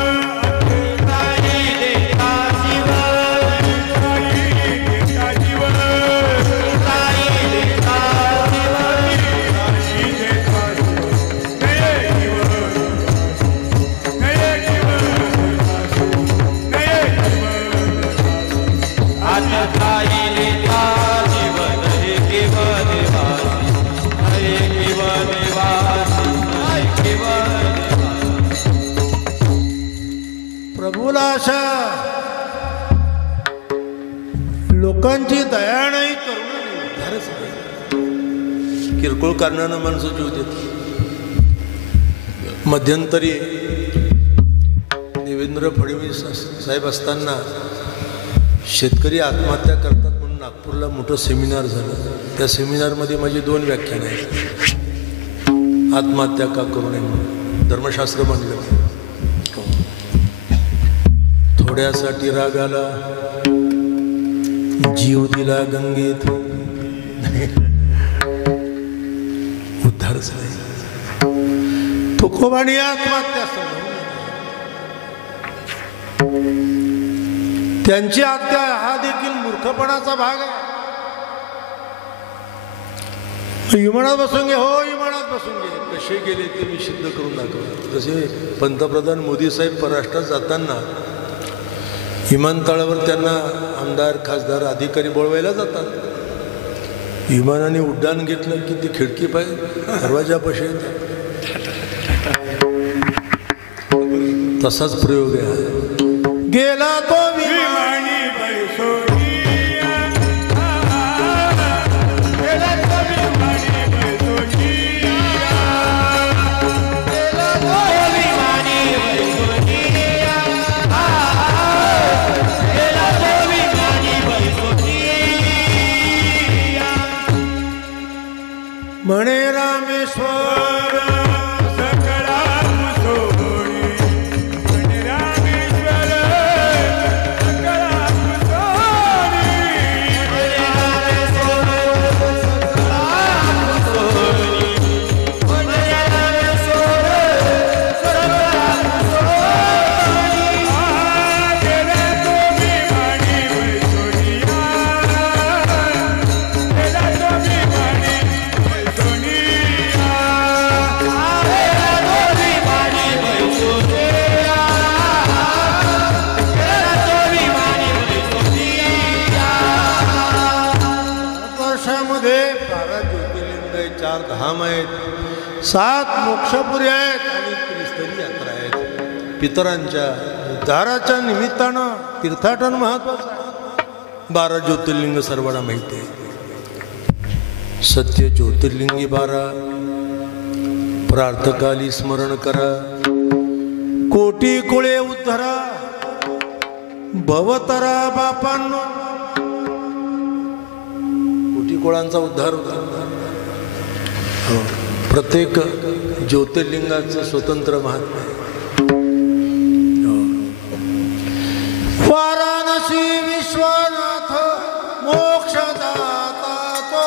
प्रभूला अशा लोकांची दया नाही करून उद्धारच नाही. किरकोळ कारणानं माणसं जीव देत. मध्यंतरी देवेंद्र फडणवीस साहेब असताना शेतकरी आत्महत्या करतात म्हणून नागपूरला मोठं सेमिनार झालं. त्या सेमिनारमध्ये माझी 2 व्याख्यानं आहेत. आत्महत्या का करू नये म्हणून धर्मशास्त्र म्हणलं. थोड्यासाठी रागाला जीव दिला गंगेत, उद्धार झाला. तुकोबांनी आत्महत्या त्यांची हत्या हा देखील मूर्खपणाचा भाग आहे. विमानात बसून घे, हो विमानात बसून घे, कसे गेले ते मी सिद्ध करून दाखवलं. जसे पंतप्रधान मोदी साहेब परराष्ट्रात जाताना विमानतळावर त्यांना आमदार खासदार अधिकारी बोलवायला जातात. विमानाने उड्डाण घेतलं की ती खिडकी पाहिजे दरवाजापाशी तसाच प्रयोग आहे. गेला तो विमानी म्हणे रामेश्वर सकळा सोडी, म्हणे रामेश्वर सकळा सोडी, म्हणे रामेश्वर सकळा सोडी, म्हणे रामेश्वर सकळा सोडी. गेला तो विमानी बैसोडिया, गेला तो विमानी धाम आहेत, 7 मोक्षपुरी आहेत आणि त्रिस्तरी यात्रा आहेत. पितरांच्या उद्धाराच्या निमित्तानं तीर्थाटन महत्वाचं आहे. 12 ज्योतिर्लिंग सर्वांना माहिती आहे. सत्य ज्योतिर्लिंगी 12, प्रार्थकाली स्मरण करा, कोटी कुळे उद्धरा, भवतरा बापांनो. कोटी कुळांचा उद्धार होता. प्रत्येक ज्योतिर्लिंगाचं स्वतंत्र महात्म्य आहे. वाराणसी विश्वनाथ मोक्षदाता तो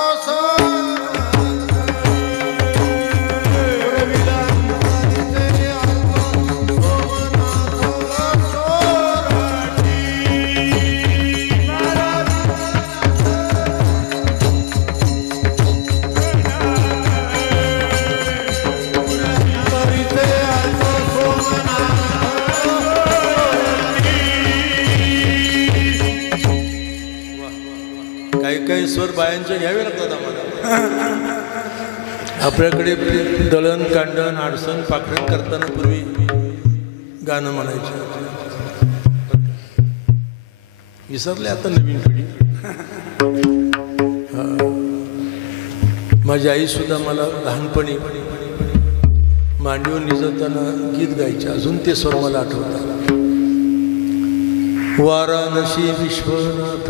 काही स्वर बायांच्या घ्यावे लागतात आम्हाला. आपल्याकडे दळण कांडण आडसण पाखरण करताना पूर्वी गाणं म्हणायचे, विसरले आता नवीन पिढी. माझी आई सुद्धा मला लहानपणी मांडीवर निजताना गीत गायचे. अजून ते स्वर मला आठवतात. वाराणसी विश्वनाथ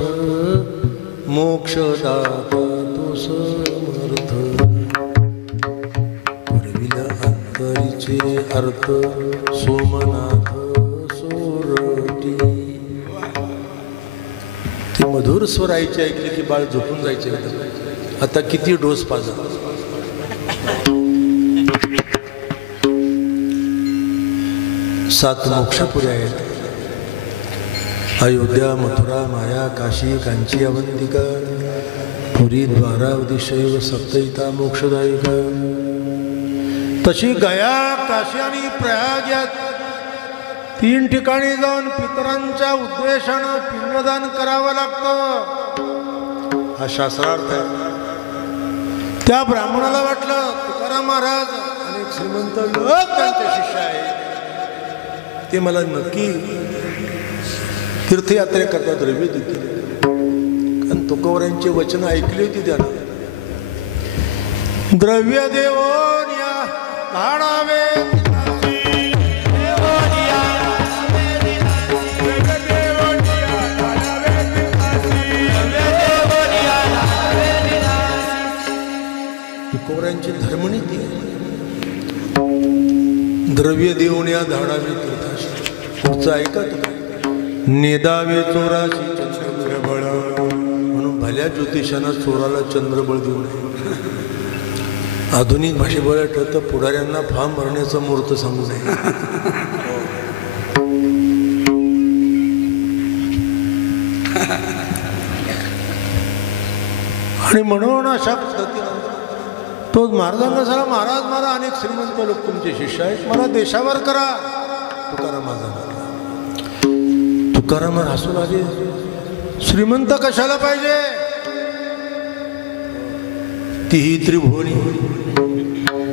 मोक्षदाता तो समर्थ पुरविला अंतरीचे अर्थ सोमनाथ सोरटी. ती मधुर स्वर आईचे ऐकले की बाळ झोपून जायचे. आता किती डोस पाजा. सात मोक्षपुरी आहेत. अयोध्या मथुरा माया काशी कांची अवंतिका पुरी द्वारावधी शैव सप्तहिता मोक्षदायिका. तशी गया काशी आणि प्रयाग या 3 ठिकाणी जाऊन पितरांच्या उद्देशानं पिंडदान करावं लागतं. हा शास्त्रार्थ आहे. त्या ब्राह्मणाला वाटलं तुकाराम महाराज अनेक श्रीमंत लोक त्यांचे शिष्य आहेत, ते मला नक्की तीर्थयात्रेकरता द्रव्य देतील. कारण तुकोबरांची वचन ऐकली होती त्यानं. द्रव्य देवोन या धाडावे तुकोबरांची धर्मनीती. द्रव्य देऊन या धाडावे तीर्थाशी. पुढचं ऐका तुम्ही. नेदावे चोराशी चंद्रबळ म्हणून भल्या ज्योतिषांना चोराला चंद्रबळ देऊ नये. आधुनिक भाषेबळ ठरतं पुढाऱ्यांना फार्म भरण्याचा मुहूर्त सांगू नये. आणि म्हणून अशा पद्धतीनं तो महाराजांना झाला महाराज मला अनेक श्रीमंत लोक तुमचे शिष्य आहेत, मला देशावर करा. तुकाराम महाराज तुकाराम हसू लागले. श्रीमंत कशाला पाहिजे? तीही त्रिभुवनी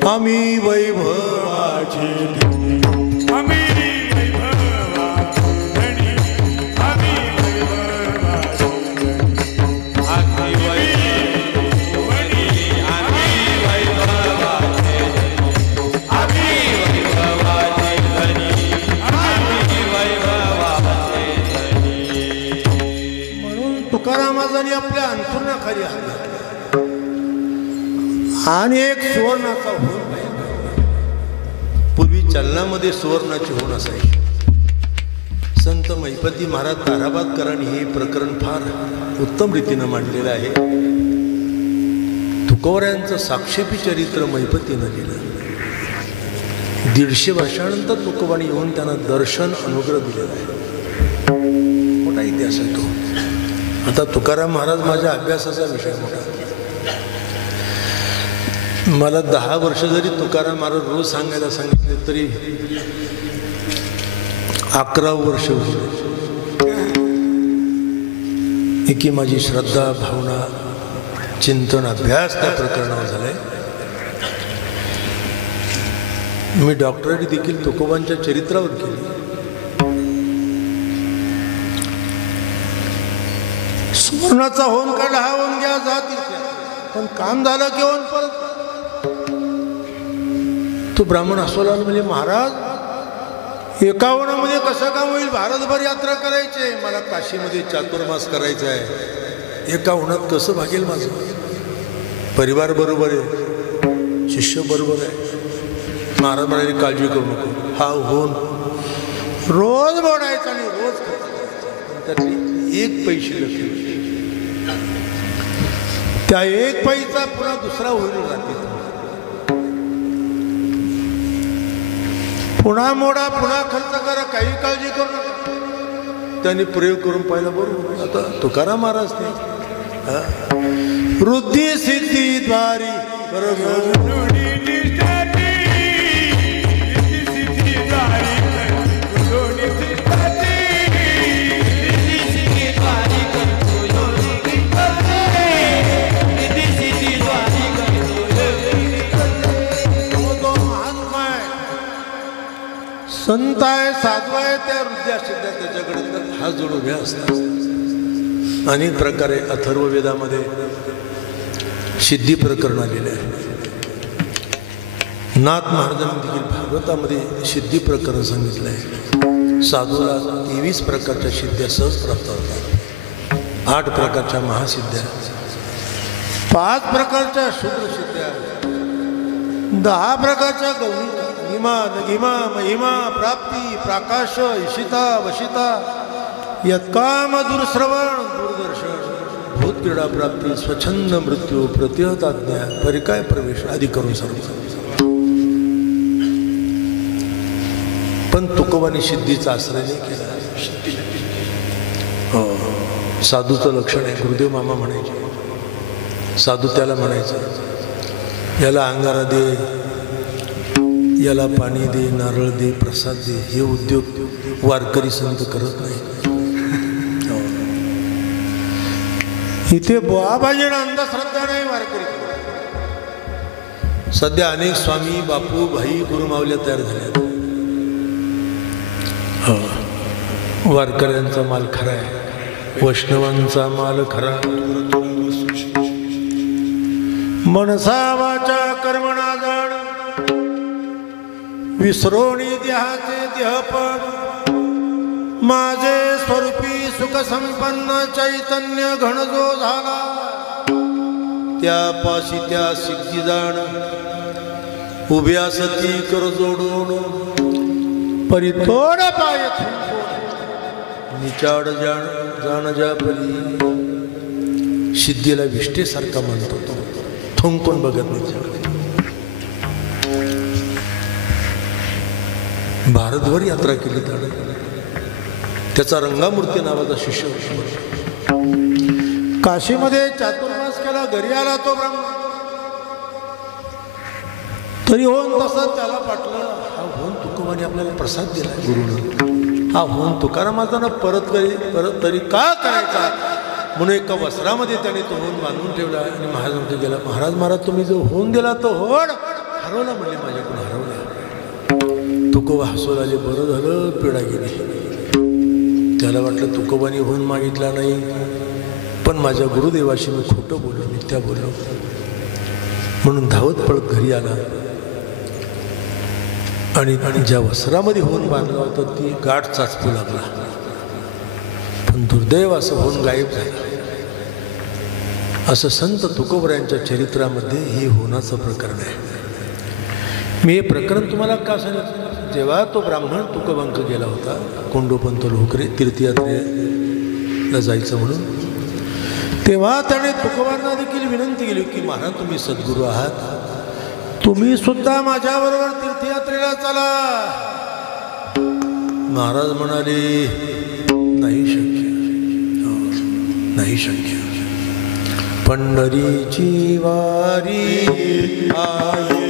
आम्ही वैभवाचे तुकारामाजांनी आपल्या अंतुरणाखाली आणि एक सुवर्णाचा होन. पूर्वी चलनामध्ये सुवर्णाची होन असायची. संत महिपती महाराज ताराबादकरांनी हे प्रकरण फार उत्तम रीतीनं मांडलेलं आहे. तुकोबरायांचं साक्षेपी चरित्र महिपतीनं लिहिलं. 150 वर्षानंतर तुकोबांनी येऊन त्यांना दर्शन अनुग्रह दिलेला आहे. मोठा इतिहास आहे तो. आता तुकाराम महाराज माझ्या अभ्यासाचा विषय मोठा. मला 10 वर्ष जरी तुकाराम महाराज रोज सांगायला सांगितले तरी 11 वर्ष की माझी श्रद्धा भावना चिंतन अभ्यास त्या प्रकरणावर झालाय. मी डॉक्टरेट देखील तुकोबांच्या चरित्रावर केली. सुवर्णाचा होऊन काढला हा होऊन घ्या जातील पण काम झालं की होऊन परत. तो ब्राह्मण हसवला म्हणजे महाराज 51 कसं काम होईल? भारतभर यात्रा करायचे, मला काशीमध्ये चातुर्मास करायचा आहे. 51 कसं भागेल माझं? परिवार बरोबर आहे, शिष्य बरोबर आहे. महाराज म्हणाले काळजी करू नको, हा होऊन रोज बोलायचा आणि रोज करायचा. त्यातली 1 पैसे लक्ष त्या 1 पैसा पुन्हा दुसरा होईल जाते. पुन्हा मोडा पुन्हा खर्च करा, काही काळजी करू नका. त्यांनी प्रयोग करून पाहिला. बरोबर. आता तुकाराम महाराज ते वृद्धी सिद्धी द्वारी संत आहे, साधू आहे, त्या वृद्धी असतात त्याच्याकडे हात जोडून घ्या असतात. अनेक प्रकारे अथर्ववेदामध्ये सिद्धी प्रकरण आलेले आहे. नाथ महाराजांनी देखील भागवतामध्ये सिद्धी प्रकरण सांगितलं आहे. साधूला 23 प्रकारच्या सिद्ध्या सहज प्राप्त होतात, 8 प्रकारच्या महासिद्ध्या, 5 प्रकारच्या शूद्रसिद्ध्या, 10 प्रकारच्या गौरी, निमा नगिमा महिमा प्राप्ती प्राकाश इशिता वशिता यत्काम दूरश्रवण दूरदर्शन भूतक्रीडा प्राप्ती स्वच्छंद मृत्यू प्रतिहत आज्ञा परिकाय प्रवेश आदी करून सर्व. पण तुकोबांनी सिद्धीचा आश्रय नाही केला. हो, साधूचं लक्षण आहे. गुरुदेव मामा म्हणायचे, साधू त्याला म्हणायचं, याला अंगारा दे, याला पाणी दे, नारळ दे, प्रसाद दे, हे उद्योग वारकरी संत करत नाही. इथे बोआबाजीनं अंधश्रद्धा नाही वारकरी. सध्या अनेक स्वामी बापू भाई गुरुमावल्या तयार झाल्या. वारकऱ्यांचा माल खरा आहे, वैष्णवांचा माल खरा. मनसा वाचा कर्मणा जाण विसरोणी देहाचे देहपण माझे स्वरूपी सुख संपन्न चैतन्य घन जो झाला त्यापाशी त्या सिद्धी जाण उभ्या सती कर जोडून परितोड पाय निचाड जाण जाण ज्या परी. सिद्धीला विष्ठेसारखा म्हणतो तो, थुंकून बघत नाही. भारतभर यात्रा केली त्याने. त्याचा रंगामूर्ती नावाचा शिष्य काशीमध्ये चातुर्मास केला, घरी आला तो ब्रह्मा. तरी होऊन तसं त्याला पाठलं. हा होऊन तुकोबाने आपल्याला प्रसाद दिला गुरुनं. हा होऊन तुकारामाचा परत तरी का करायचा म्हणून एका वस्त्रामध्ये त्याने तो होऊन बांधून ठेवला आणि महाराजांकडे गेला. महाराज तुम्ही जो होऊन दिला तो होड हरवला म्हणले, माझ्याकडून हरवला. तुकोबा हसू लागले, बरं झालं पिढा गेली. त्याला वाटलं तुकोबाने होऊन मागितला नाही, पण माझ्या गुरुदेवाशी मी खोटं बोललो, मिथ्या बोललो म्हणून धावत पळत घरी आला. आणि ज्या वस्त्रामध्ये होऊन बांधला होता ती गाठ चाचपू लागला. पण दुर्दैव असं होऊन गायब झालं. असं संत तुकोबरायांच्या चरित्रामध्ये हे होण्याचं प्रकरण आहे. मी हे प्रकरण तुम्हाला का सांगितलं, जेव्हा तो ब्राह्मण तुकोबांक गेला होता कोंडोपंत लोकरे तीर्थयात्रेला जायचं म्हणून, तेव्हा त्याने तुकोबांना देखील विनंती केली की महाराज तुम्ही सद्गुरू आहात, तुम्ही सुद्धा माझ्याबरोबर तीर्थयात्रेला चला. महाराज म्हणाले नाही शक्य, नाही शक्य. पंढरीची वारी आहे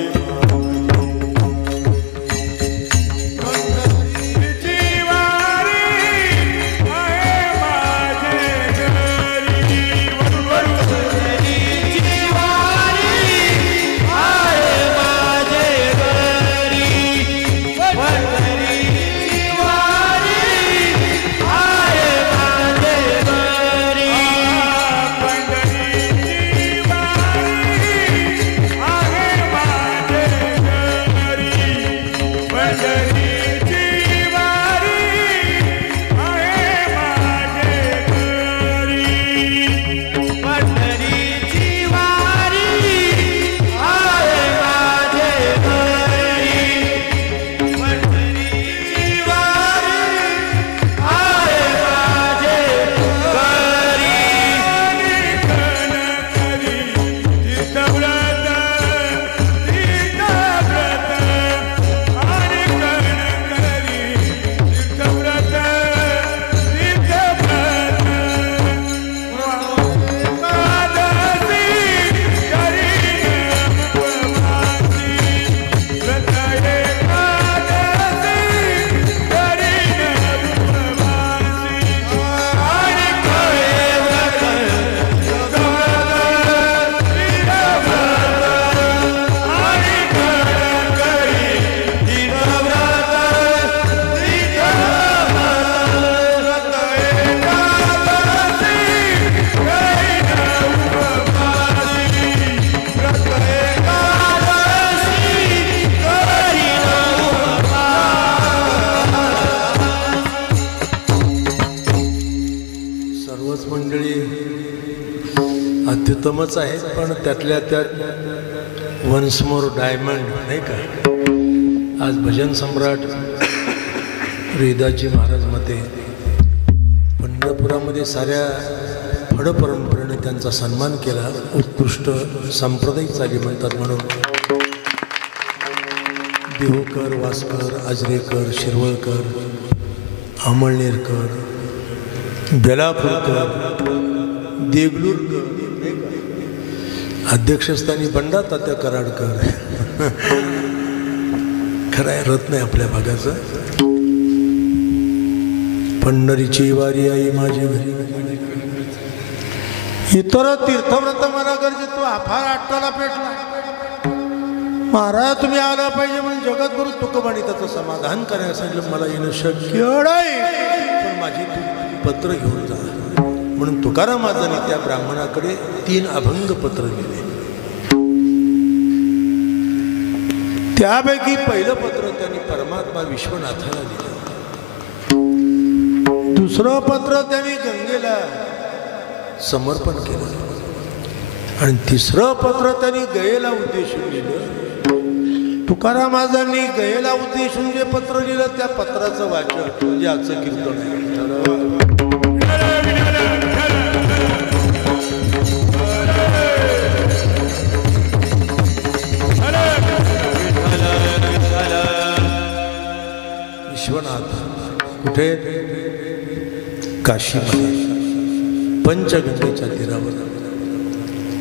उत्तमच आहे, पण त्यातल्या त्यात वन्स मोर डायमंड नाही का. आज भजन सम्राट रेदाजी महाराज मते पंढरपुरामध्ये साऱ्या फड परंपरेने त्यांचा सन्मान केला. उत्कृष्ट सांप्रदायिक चाली म्हणतात म्हणून देहूकर, वासकर, आजरेकर, शिरवळकर, अमळनेरकर, बेलापूरकर, देगलूरकर, अध्यक्षस्थानी बंडा तात्या कराडकर. खरं आहे, रत्न आहे आपल्या भागाचं. पंढरीची वारी आई माझी घरी. इतर तीर्थव्रत मला गरजे तू फार आट्टाला पेटला. महाराज तुम्ही आला पाहिजे म्हणून जगद्गुरु तुकोबांनी त्याचं समाधान करायला सांगितलं. मला येणं शक्य नाही, पण माझी तू पत्र घेऊन जा म्हणून तुकाराम महाराजांनी त्या ब्राह्मणाकडे 3 अभंग पत्र लिहिले. त्यापैकी पहिलं पत्र त्यांनी परमात्मा विश्वनाथाला लिहिलं. दुसरं पत्र त्यांनी गंगेला समर्पण केलं आणि तिसरं पत्र त्यांनी गयेला उद्देशून लिहिलं. तुकाराम महाराजांनी गयेला उद्देशून जे पत्र लिहिलं त्या पत्राचं वाचन म्हणजे आजचं कीर्तन आहे. विश्वनाथ कुठे? काशीमध्ये पंचगंगेच्या तीरावर.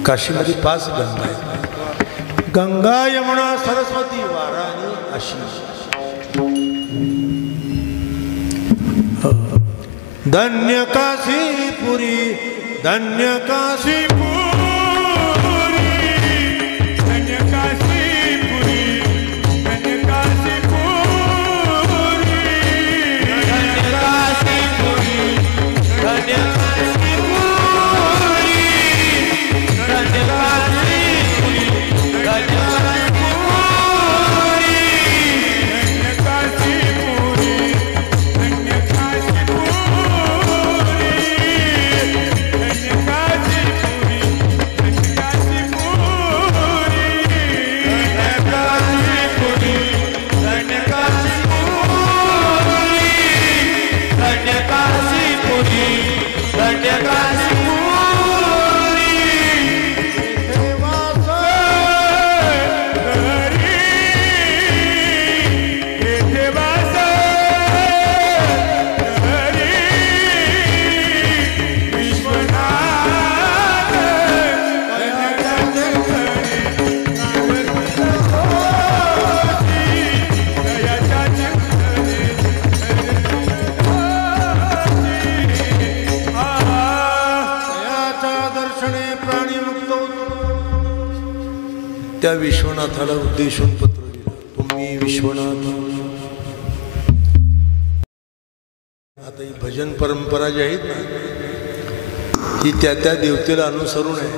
काशीमध्ये 5 गंगा आहेत. गंगा, यमुना, सरस्वती, वारा आणि अशी. धन्य काशीपुरी, धन्य काशीपुरी, धन्य काशीपुरी, धन्य काशीपुरी, धन्य काशीपुरी, धन्य त्या विश्वनाथाला उद्देशून पत्र लिहिलं. तुम्ही विश्वनाथ. आता ही भजन परंपरा जी आहेत ना, ही त्या त्या देवतेला अनुसरून आहे.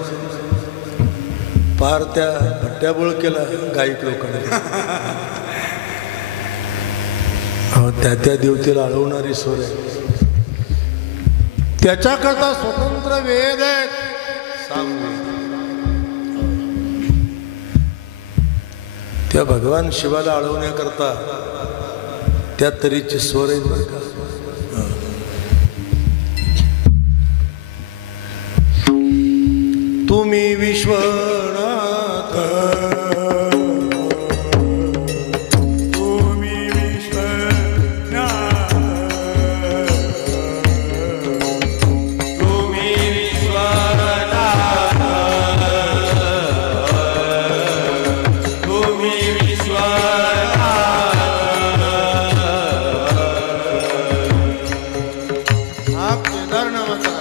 पार त्या भट्ट्याबळ केला गायक लोकांनी. त्या त्या देवतेला अडवणारी स्वर आहे. त्याच्याकरता स्वतंत्र वेद आहेत. सामवेद. त्या भगवान शिवाला अडवण्याकरता त्या तऱ्हेचे स्वर आहेत बरं का. तुम्ही विश्वनाथ, तुम्ही विश्वनाथ, तुम्ही विश्वनाथ, तुम्ही हा केदार नावाचा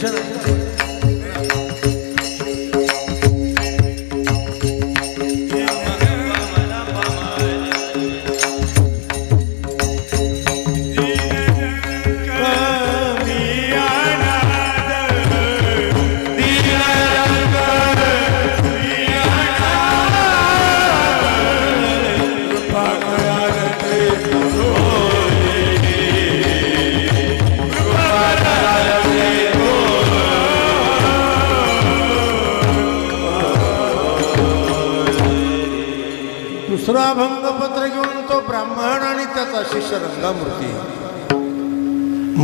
दर्शन आहे. दुसरा अभंगपत्र घेऊन तो ब्राह्मण आणि त्याचा शिष्य रंगामूर्ती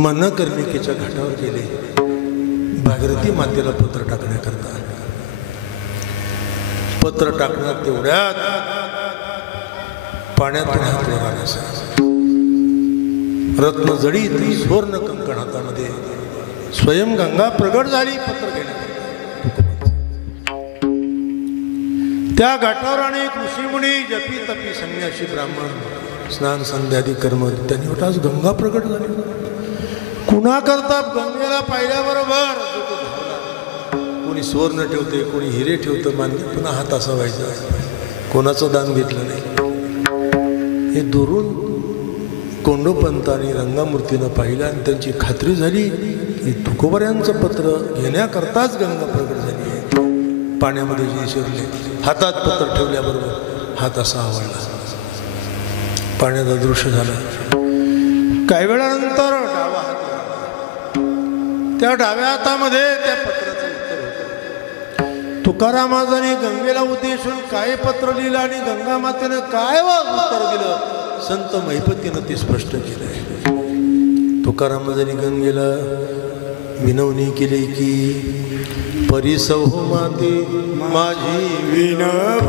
मनकर्णिकेच्या घाटावर गेले भागीरथी मातेला पत्र टाकण्याकरता. पत्र टाकण्यात तेवढ्यात पाण्यातून हात वर आला. रत्न जडीत सुवर्ण कंकण हातामध्ये स्वयं गंगा प्रगट झाली. पत्र घेण्यात त्या घाटावर अनेक ऋषीमुनी जपी तपी संन्यासी ब्राह्मण स्नान संध्यादी कर्म त्यांनी होता. आज गंगा प्रगट झाली. कुणा करता गंगेला पाहिल्याबरोबर कोणी सुवर्ण ठेवते, कोणी हिरे ठेवतं मान्य, पुन्हा हात असा व्हायचा. कोणाचं दान घेतलं नाही. हे दुरून कोंडोपंतांनी रंगामूर्तीनं पाहिलं आणि त्यांची खात्री झाली की तुकोबऱ्यांचं पत्र घेण्याकरताच गंगा प्रगट झाली आहे. पाण्यामध्ये जे शिरले, हातात पत्र ठेवल्याबरोबर हात असा आवडला. पाण्याचा दृश्य झाला. काही वेळानंतर डावा हात, त्या डाव्या हातामध्ये त्या पत्राचं उत्तर होतं. तुकारामाजांनी गंगेला उद्देशून काय पत्र लिहिलं आणि गंगा मातेनं काय उत्तर दिलं, संत महिपतीनं ते स्पष्ट केलंय. तुकारामाजांनी गंगेला विनवणी केली की परिसौ माते माझी विनव,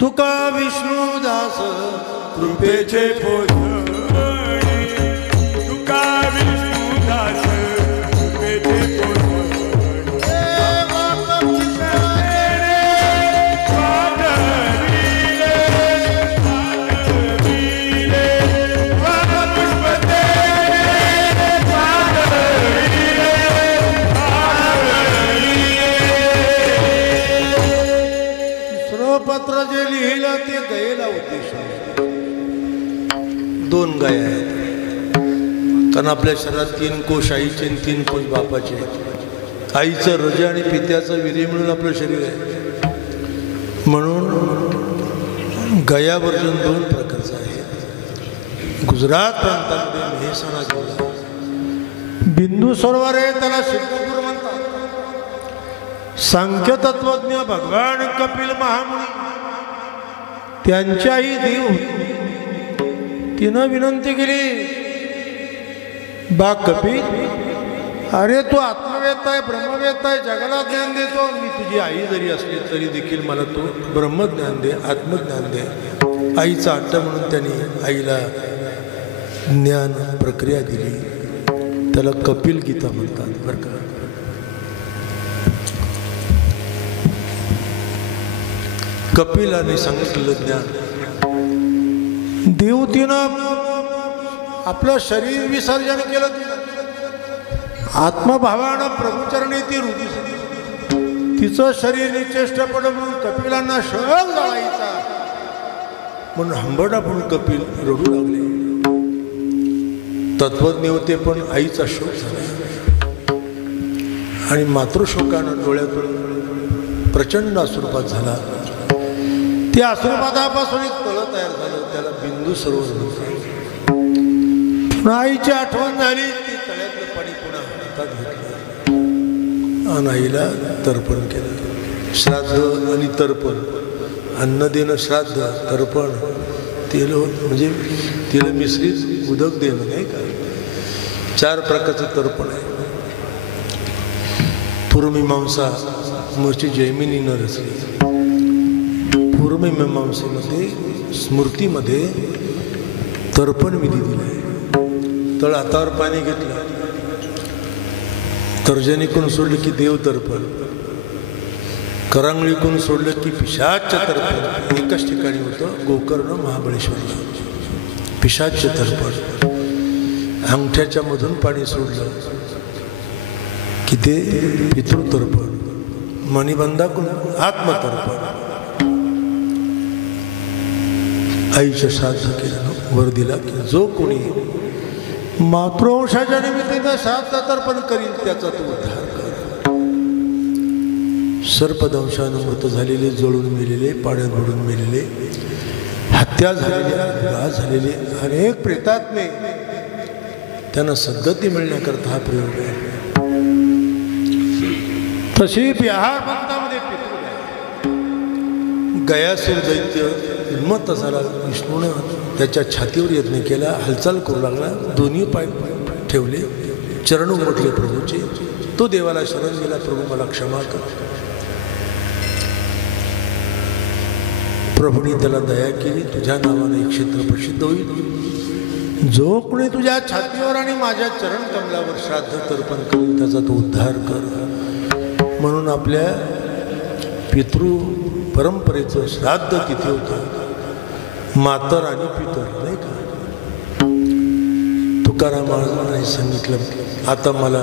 तुका विष्णुदास कृपेचे पोषणे, तुका विष्णुदास कृपेचे पोषणे, पत्र जे लिहिलं ते गयेला उद्देश. दोन गाय आहेत, कारण आपल्या शरीरात 3 कोश आईचे आणि 3 कोश बापाचे. आईचं हृदय आणि पित्याचं वीर्य मिळून आपलं शरीर आहे. म्हणून गया वर्जन 2 प्रकारचं आहे. गुजरात प्रांतामध्ये मेहसाणा जिल्हा बिंदू सरोवर आहे, त्याला सिद्धपूर म्हणतात. सांख्य तत्वज्ञ भगवान कपिल महामुनी त्यांच्याही देव तिनं विनंती केली, बा कपिल, अरे तू आत्मवेत्ता आहे, ब्रह्मवेत्ता आहे, जगाला ज्ञान देतो. मी तुझी आई जरी असली तरी देखील मला तू ब्रह्मज्ञान दे, आत्मज्ञान दे. आईचा हट्ट म्हणून त्यांनी आईला ज्ञान प्रक्रिया दिली. त्याला कपिल गीता म्हणतात बरं का. कपिलाने सांगितलेलं ज्ञान देवतीनं आपलं शरीर विसर्जन केलं आत्मभावानं प्रभूचरणी ती रुदी तिचं शरीर निचेष्टपण म्हणून कपिलांना शोक जाळायचा म्हणून हंबरडा पण कपिल रडू लागले. तत्वज्ञ होते पण आईचा शोक झाला आणि मातृशोकानं डोळ्यातून प्रचंड अश्रुपात झाला. त्या अश्रुपातापासून एक तळ तयार झालं, त्याला बिंदू सरोवर म्हणतात. पुन्हा आईची आठवण झाली, ती तळ्यातलं पाणी पुन्हा हातात घेतलं आणि आईला तर्पण केलं. श्राद्ध आणि तर्पण, अन्न देणं श्राद्ध, तर्पण तेल म्हणजे तिला मिश्रित उदक देणं नाही का. 4 प्रकारचं तर्पण आहे. पूर्वमीमांसा मूळची जैमिनीनं रचली. पूर्वमीमांसेमध्ये स्मृतीमध्ये तर्पण विधी दिलाय. तळ हातावर पाणी घेतलं, तर्जनीकडून सोडलं की देव तर्पण, करांगळीकडून सोडलं की पिशाच तर्पण. एकाच ठिकाणी होतं, गोकर्ण महाबळेश्वरला पिशाच तर्पण. अंगठ्याच्या मधून पाणी सोडलं की ते पितृतर्पण. मणिबंधाकडून आत्मतर्पण. आईच्या श्राद्ध केलं, वर दिला की जो कोणी मातृवंशाच्या निमित्तानं श्राद्ध तर्पण करील त्याचा तो उद्धार कर. सर्पदंशानं मृत झालेले, जळून मेलेले, पाण्यात बुडून मेलेले, हत्या झालेले, अपघात झालेले अनेक प्रेतात्मे त्यांना सद्गती मिळण्याकरता हा प्रयोग आहे. तशी बिहार पंथामध्ये पितृ आहे. गयासूर दैत्य उन्मत्त झाला, विष्णूनं त्याच्या छातीवर यत्न केला, हालचाल करू लागला, दोन्ही पाय ठेवले, चरण उमटले प्रभूचे. तो देवाला शरण गेला, प्रभू मला क्षमा कर. प्रभूने त्याला दया केली, तुझ्या नावाने एक क्षेत्र प्रसिद्ध होईल. जो कोणी तुझ्या छातीवर आणि माझ्या चरण कमलावर श्राद्ध तर्पण करेल त्याचा तो उद्धार कर. म्हणून आपल्या पितृ परंपरेचं श्राद्ध तिथे होतं, मातर आणि पितर नाही का. तुकाराम महाराजांनी सांगितलं, आता मला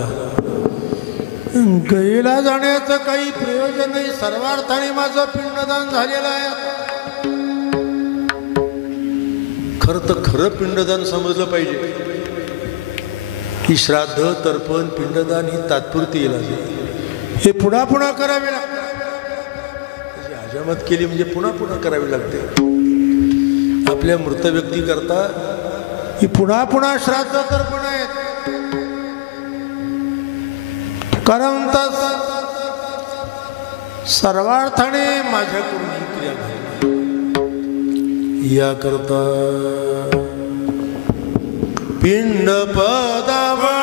गैला जाण्याचं काही प्रयोजन नाही, सर्वार्थाने माझं पिंडदान झालेलं आहे. खरं तर खरं पिंडदान समजलं पाहिजे की श्राद्ध तर्पण पिंडदान ही तात्पुरती इलाज आहे. हे पुन्हा पुन्हा करावे लागते. हजामत केली म्हणजे पुन्हा पुन्हा करावी लागते. आपल्या मृत व्यक्ती करता ही पुन्हा पुन्हा श्राद्ध तर्पण आहेत. कारण सर्वार्थाने माझ्याकडून ही क्रिया घडली. या करता पिंड पदावर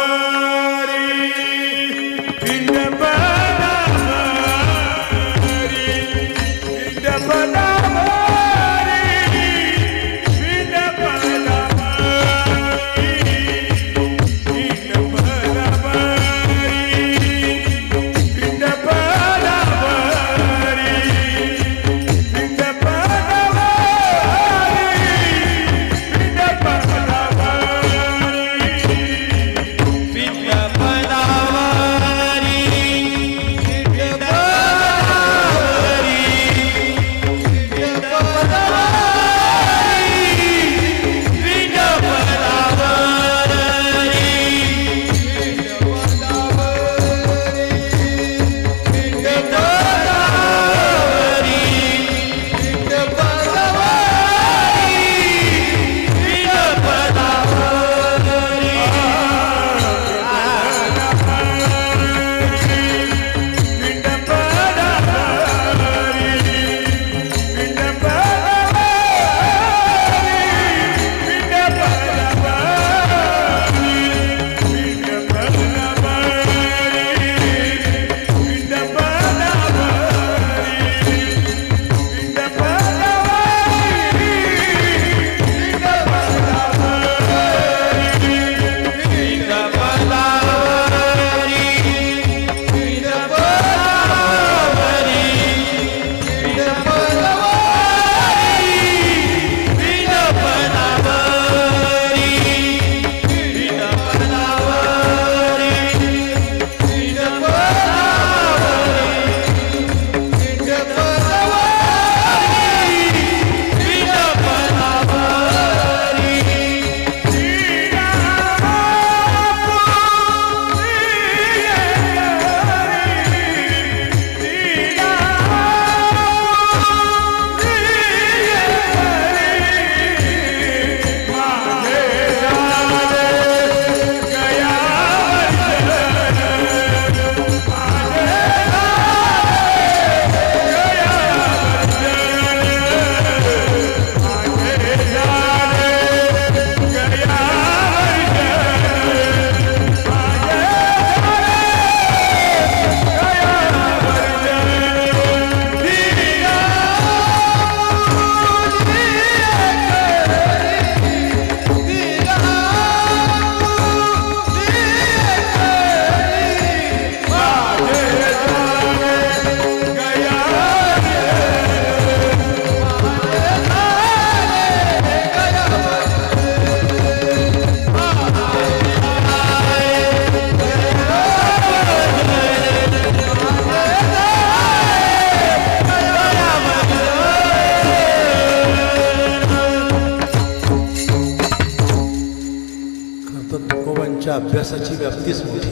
तुकोबांच्या अभ्यासाची व्याप्तीच मोठी.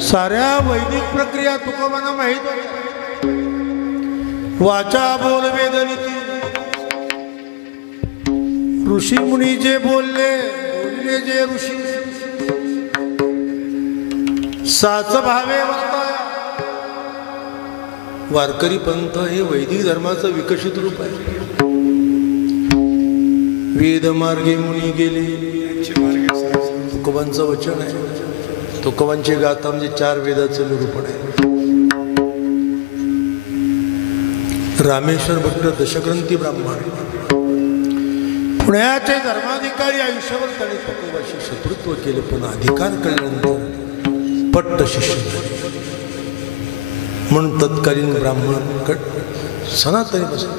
साऱ्या वैदिक प्रक्रिया तुकोबांना माहीत होत्या. वाचा बोल वेदनीती, ऋषी मुनी जे बोलले जे ऋषी, साच भावे वर्ताया. वारकरी पंथ हे वैदिक धर्माचं विकसित रूप आहे. वेद मार्गे मुनी गेले, तुकोबांचं वचन आहे. तुकोबांची गाथा म्हणजे 4 वेदाचं निरूपण आहे. रामेश्वर भट्ट दशग्रंथी ब्राह्मण, पुण्याचे धर्माधिकारी, आयुष्यभर त्याने तुकोबाशी शत्रुत्व केले, पण अधिकार कळल्यानंतर पट्ट शिष्य झाले. म्हणून तत्कालीन ब्राह्मण सनातनी बसले.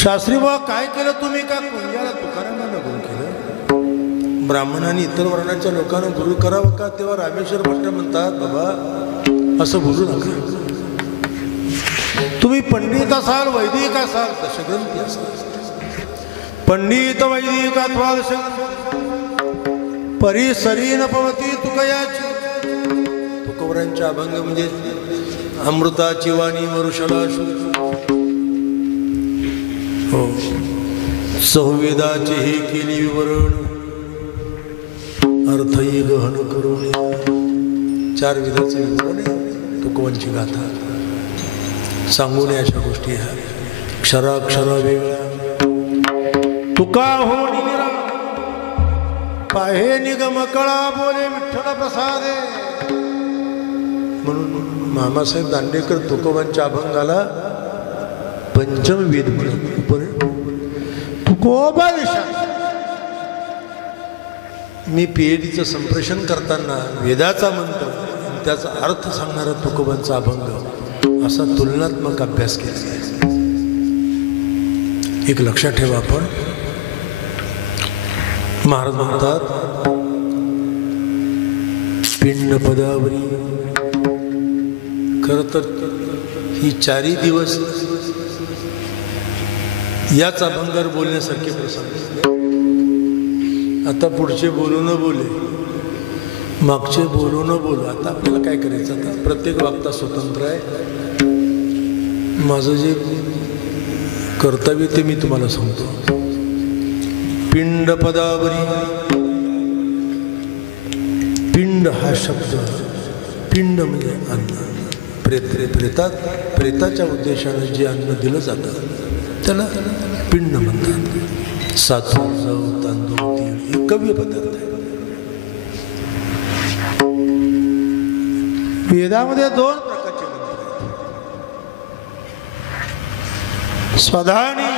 शास्त्री बाबा काय केलं तुम्ही? का कुंजाला तुकारामांना गुरु केलं? ब्राह्मणांनी इतर वर्णाच्या लोकांना गुरु करावं का? तेव्हा रामेश्वर भट्ट म्हणतात, बाबा असं बोलू नका. तुम्ही पंडित असाल, वैदिक असाल, दशग्रंथी असाल, पंडित वैदिक अथवा परिसरी न पवती तुकयाची. तुकोबरांच्या अभंग म्हणजे अमृताची वाणी वरुषला हो. सहवेदाचे हे केली विवरण, अर्थही गहन करून. 4 वेदाचे विवरण आहे तुकोबांची गाथा. सांगू नये अशा गोष्टी ह्या. क्षराक्षरा वेगळ्या तुका हो निरा, पाहे निगम कळा बोले विठ्ठल प्रसादे. म्हणून मामासाहेब दांडेकर तुकोबांच्या अभंगाला पंचम वेद म्हणत. तुकोबा मी PhDचं संप्रेषण करताना वेदाचा मंत्र त्याचा अर्थ सांगणारा तुकोबांचा अभंग असा तुलनात्मक अभ्यास केला आहे. एक लक्षात ठेवा. आपण महाराज म्हणतात पिंड पदावरी. खरं तर ही 4 दिवस याच अभंगावर बोलण्यासारखे प्रसंग. आता पुढचे बोलू न बोले, मागचे बोलू न बोलू. आता आपल्याला काय करायचं? आता प्रत्येक वक्ता स्वतंत्र आहे. माझं जे कर्तव्य ते मी तुम्हाला सांगतो. पिंड पदावरी. पिंड हा शब्द, पिंड म्हणजे अन्न. प्रेताच्या उद्देशानं जे अन्न दिलं जातं त्याला पिंड म्हणतात. साचू, जव, तांदूळ, तीळ हे कव्य पदार्थ आहे. वेदामध्ये 2 प्रकारचे मंत्र आहेत. स्वधानी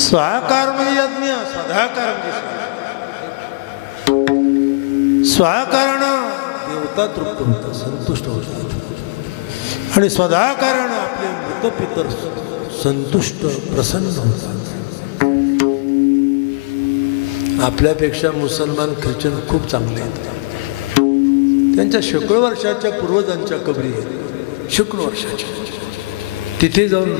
स्वाकार म्हणजे यज्ञ, स्वधाकार म्हणजे स्वाकारण देवता तृप्त होतात, संतुष्ट होतात. आणि स्वधाकारण आपले मृत पितर संतुष्ट प्रसन्न होतात. आपल्यापेक्षा मुसलमान ख्रिश्चन खूप चांगले आहेत. त्यांच्या शेकडो वर्षाच्या पूर्वजांच्या कबरी आहेत, शेकडो वर्षाच्या. तिथे जाऊन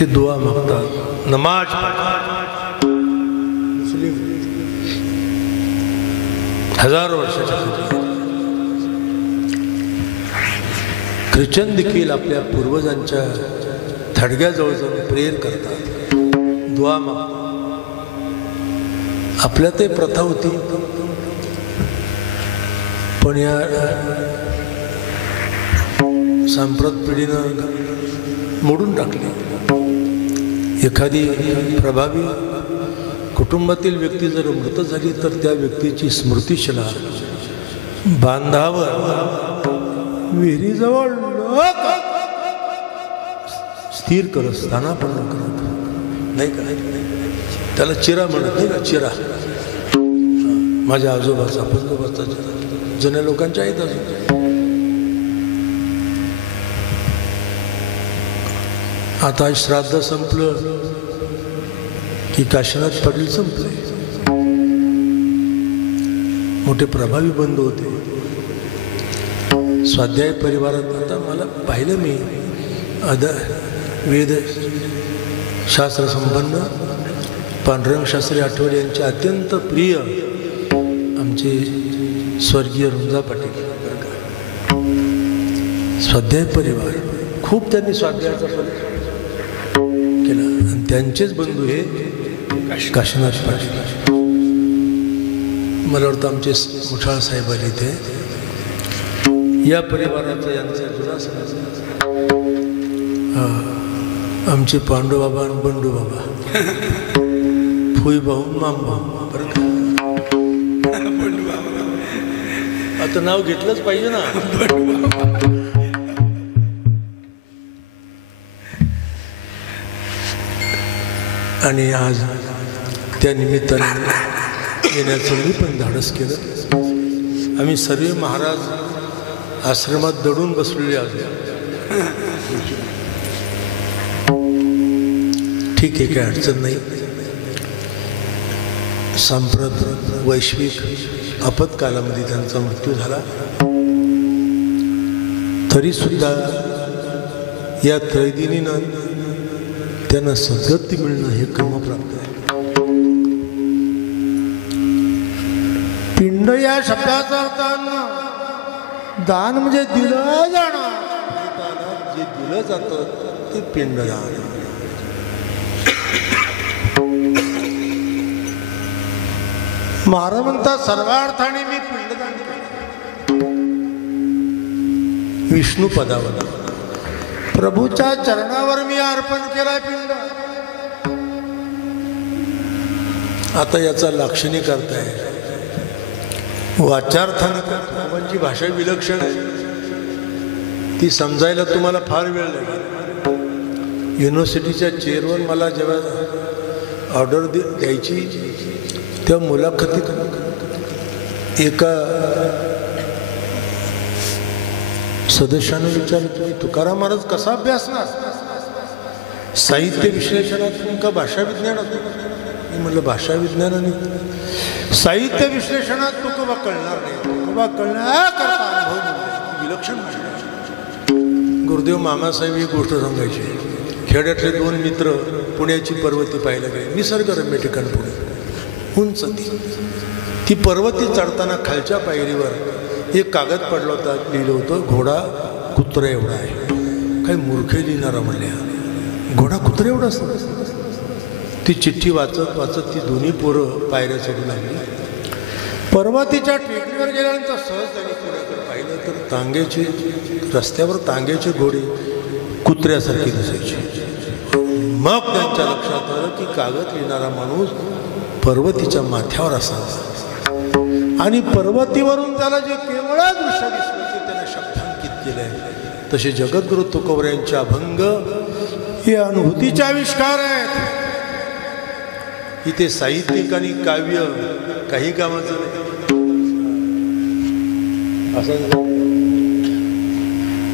ते दुआ मागतात, नमाज पढतात. मुस्लिम हजारो वर्षाच्या ख्रिश्चन देखील आपल्या पूर्वजांच्या थडग्याजवळ जाऊन प्रेयर करतात, दुआ मागतात. आपल्या ते प्रथा होती, पण या सांप्रत पिढीनं मोडून टाकली. एखादी प्रभावी कुटुंबातील व्यक्ती जर मृत झाली तर त्या व्यक्तीची स्मृतिशिला बांधावर विहिरीजवळ स्थिर करत, स्थानापन्न करत नाही का, त्याला चिरा म्हणत नाही का, चिरा. माझ्या आजोबाचा पंजोबाचा चिरा जुन्या लोकांच्या आहेत. अजून आता श्राद्ध संपलं की काशीनाथ पाटील संपले. मोठे प्रभावी बंधू होते स्वाध्याय परिवारात. आता मला पाहिलं मी वेद शास्त्र संपन्न पांडुरंग शास्त्री आठवले यांचे अत्यंत प्रिय आमचे स्वर्गीय रुंजा पाटील स्वाध्याय परिवार खूप त्यांनी स्वाध्यायाचा केला आणि त्यांचेच बंधू हे काशीनाथ पाटील. मला वाटतं आमचे मुठाळ साहेब आले ते या परिवाराचा यांचा जुना समाज. आमचे पांडुबाबा आणि बंडू बाबा फुई भाऊ मामभाऊ बरं का. आता नाव घेतलंच पाहिजे ना. आणि आज त्या निमित्ताने येण्याचं मी पण धाडस केलं. आम्ही सर्व महाराज आश्रमात दडून बसलेले आहोत. ठीक आहे, काही अडचण नाही. सांप्रत वैश्विक आपत्कालामध्ये त्यांचा मृत्यू झाला, तरी सुद्धा या त्रैदिनीनं त्यांना सद्गती मिळणं हे क्रमप्राप्त आहे. पिंड या शब्दाचा अर्थ दान म्हणजे दिलं जाणं. जे दिलं जातं ते पिंडदान. महाराज म्हणतात सर्वार्थाने मी पिंडदान केलं. विष्णू पदावर प्रभूच्या चरणावर मी अर्पण केलाय पिंड. आता याचा लाक्षणिक अर्थ आहे वाचार्थाने. बाबांची भाषा विलक्षण आहे, ती समजायला तुम्हाला फार वेळ लागेल. युनिव्हर्सिटीच्या चेअरवर मला जेव्हा ऑर्डर द्यायची त्या मुलाखतीत एका सदस्याने विचारलं, तुम्ही तुकाराम महाराज कसा अभ्यासणार? साहित्य विश्लेषणातून का भाषा विज्ञानातून? मी म्हटलं भाषा विज्ञानाने. साहित्य विश्लेषणात तुकोबा कळणार नाही, तुकोबा कळण्याकरता अनुभव विलक्षण भाषा. गुरुदेव मामासाहेब ही गोष्ट सांगायची. खेड्यातले दोन मित्र पुण्याची पर्वती पाहायला गेले. निसर्गरम्य ठिकाण पुणे, उंच ती पर्वती चढताना खालच्या पायरीवर एक कागद पडला होता, लिहिलं होतं घोडा कुत्रा एवढा आहे. काही मूर्खे लिहिणारा म्हणल्या, घोडा कुत्रा एवढा असतो. ती चिठ्ठी वाचत वाचत ती दोन्ही पोरं पायऱ्या चढू लागली. पर्वतीच्या टेकडीवर गेल्यानंतर सहज त्यांनी पुण्याकडे पाहिलं तर तांग्याचे रस्त्यावर तांग्याचे घोडे कुत्र्यासारखे दिसायचे. मग त्यांच्या लक्षात आलं की कागद लिहिणारा माणूस पर्वतीच्या माथ्यावर असावा आणि पर्वतीवरून त्याला जे केवळ दृश्य दिसलं ते त्याने शब्दांकित केलंय. तसे जगद्गुरु तुकोबा यांचे अभंग हे अनुभूतीचे आविष्कार आहेत. इथे साहित्यिक आणि काव्य काही कामाचं नाही. असं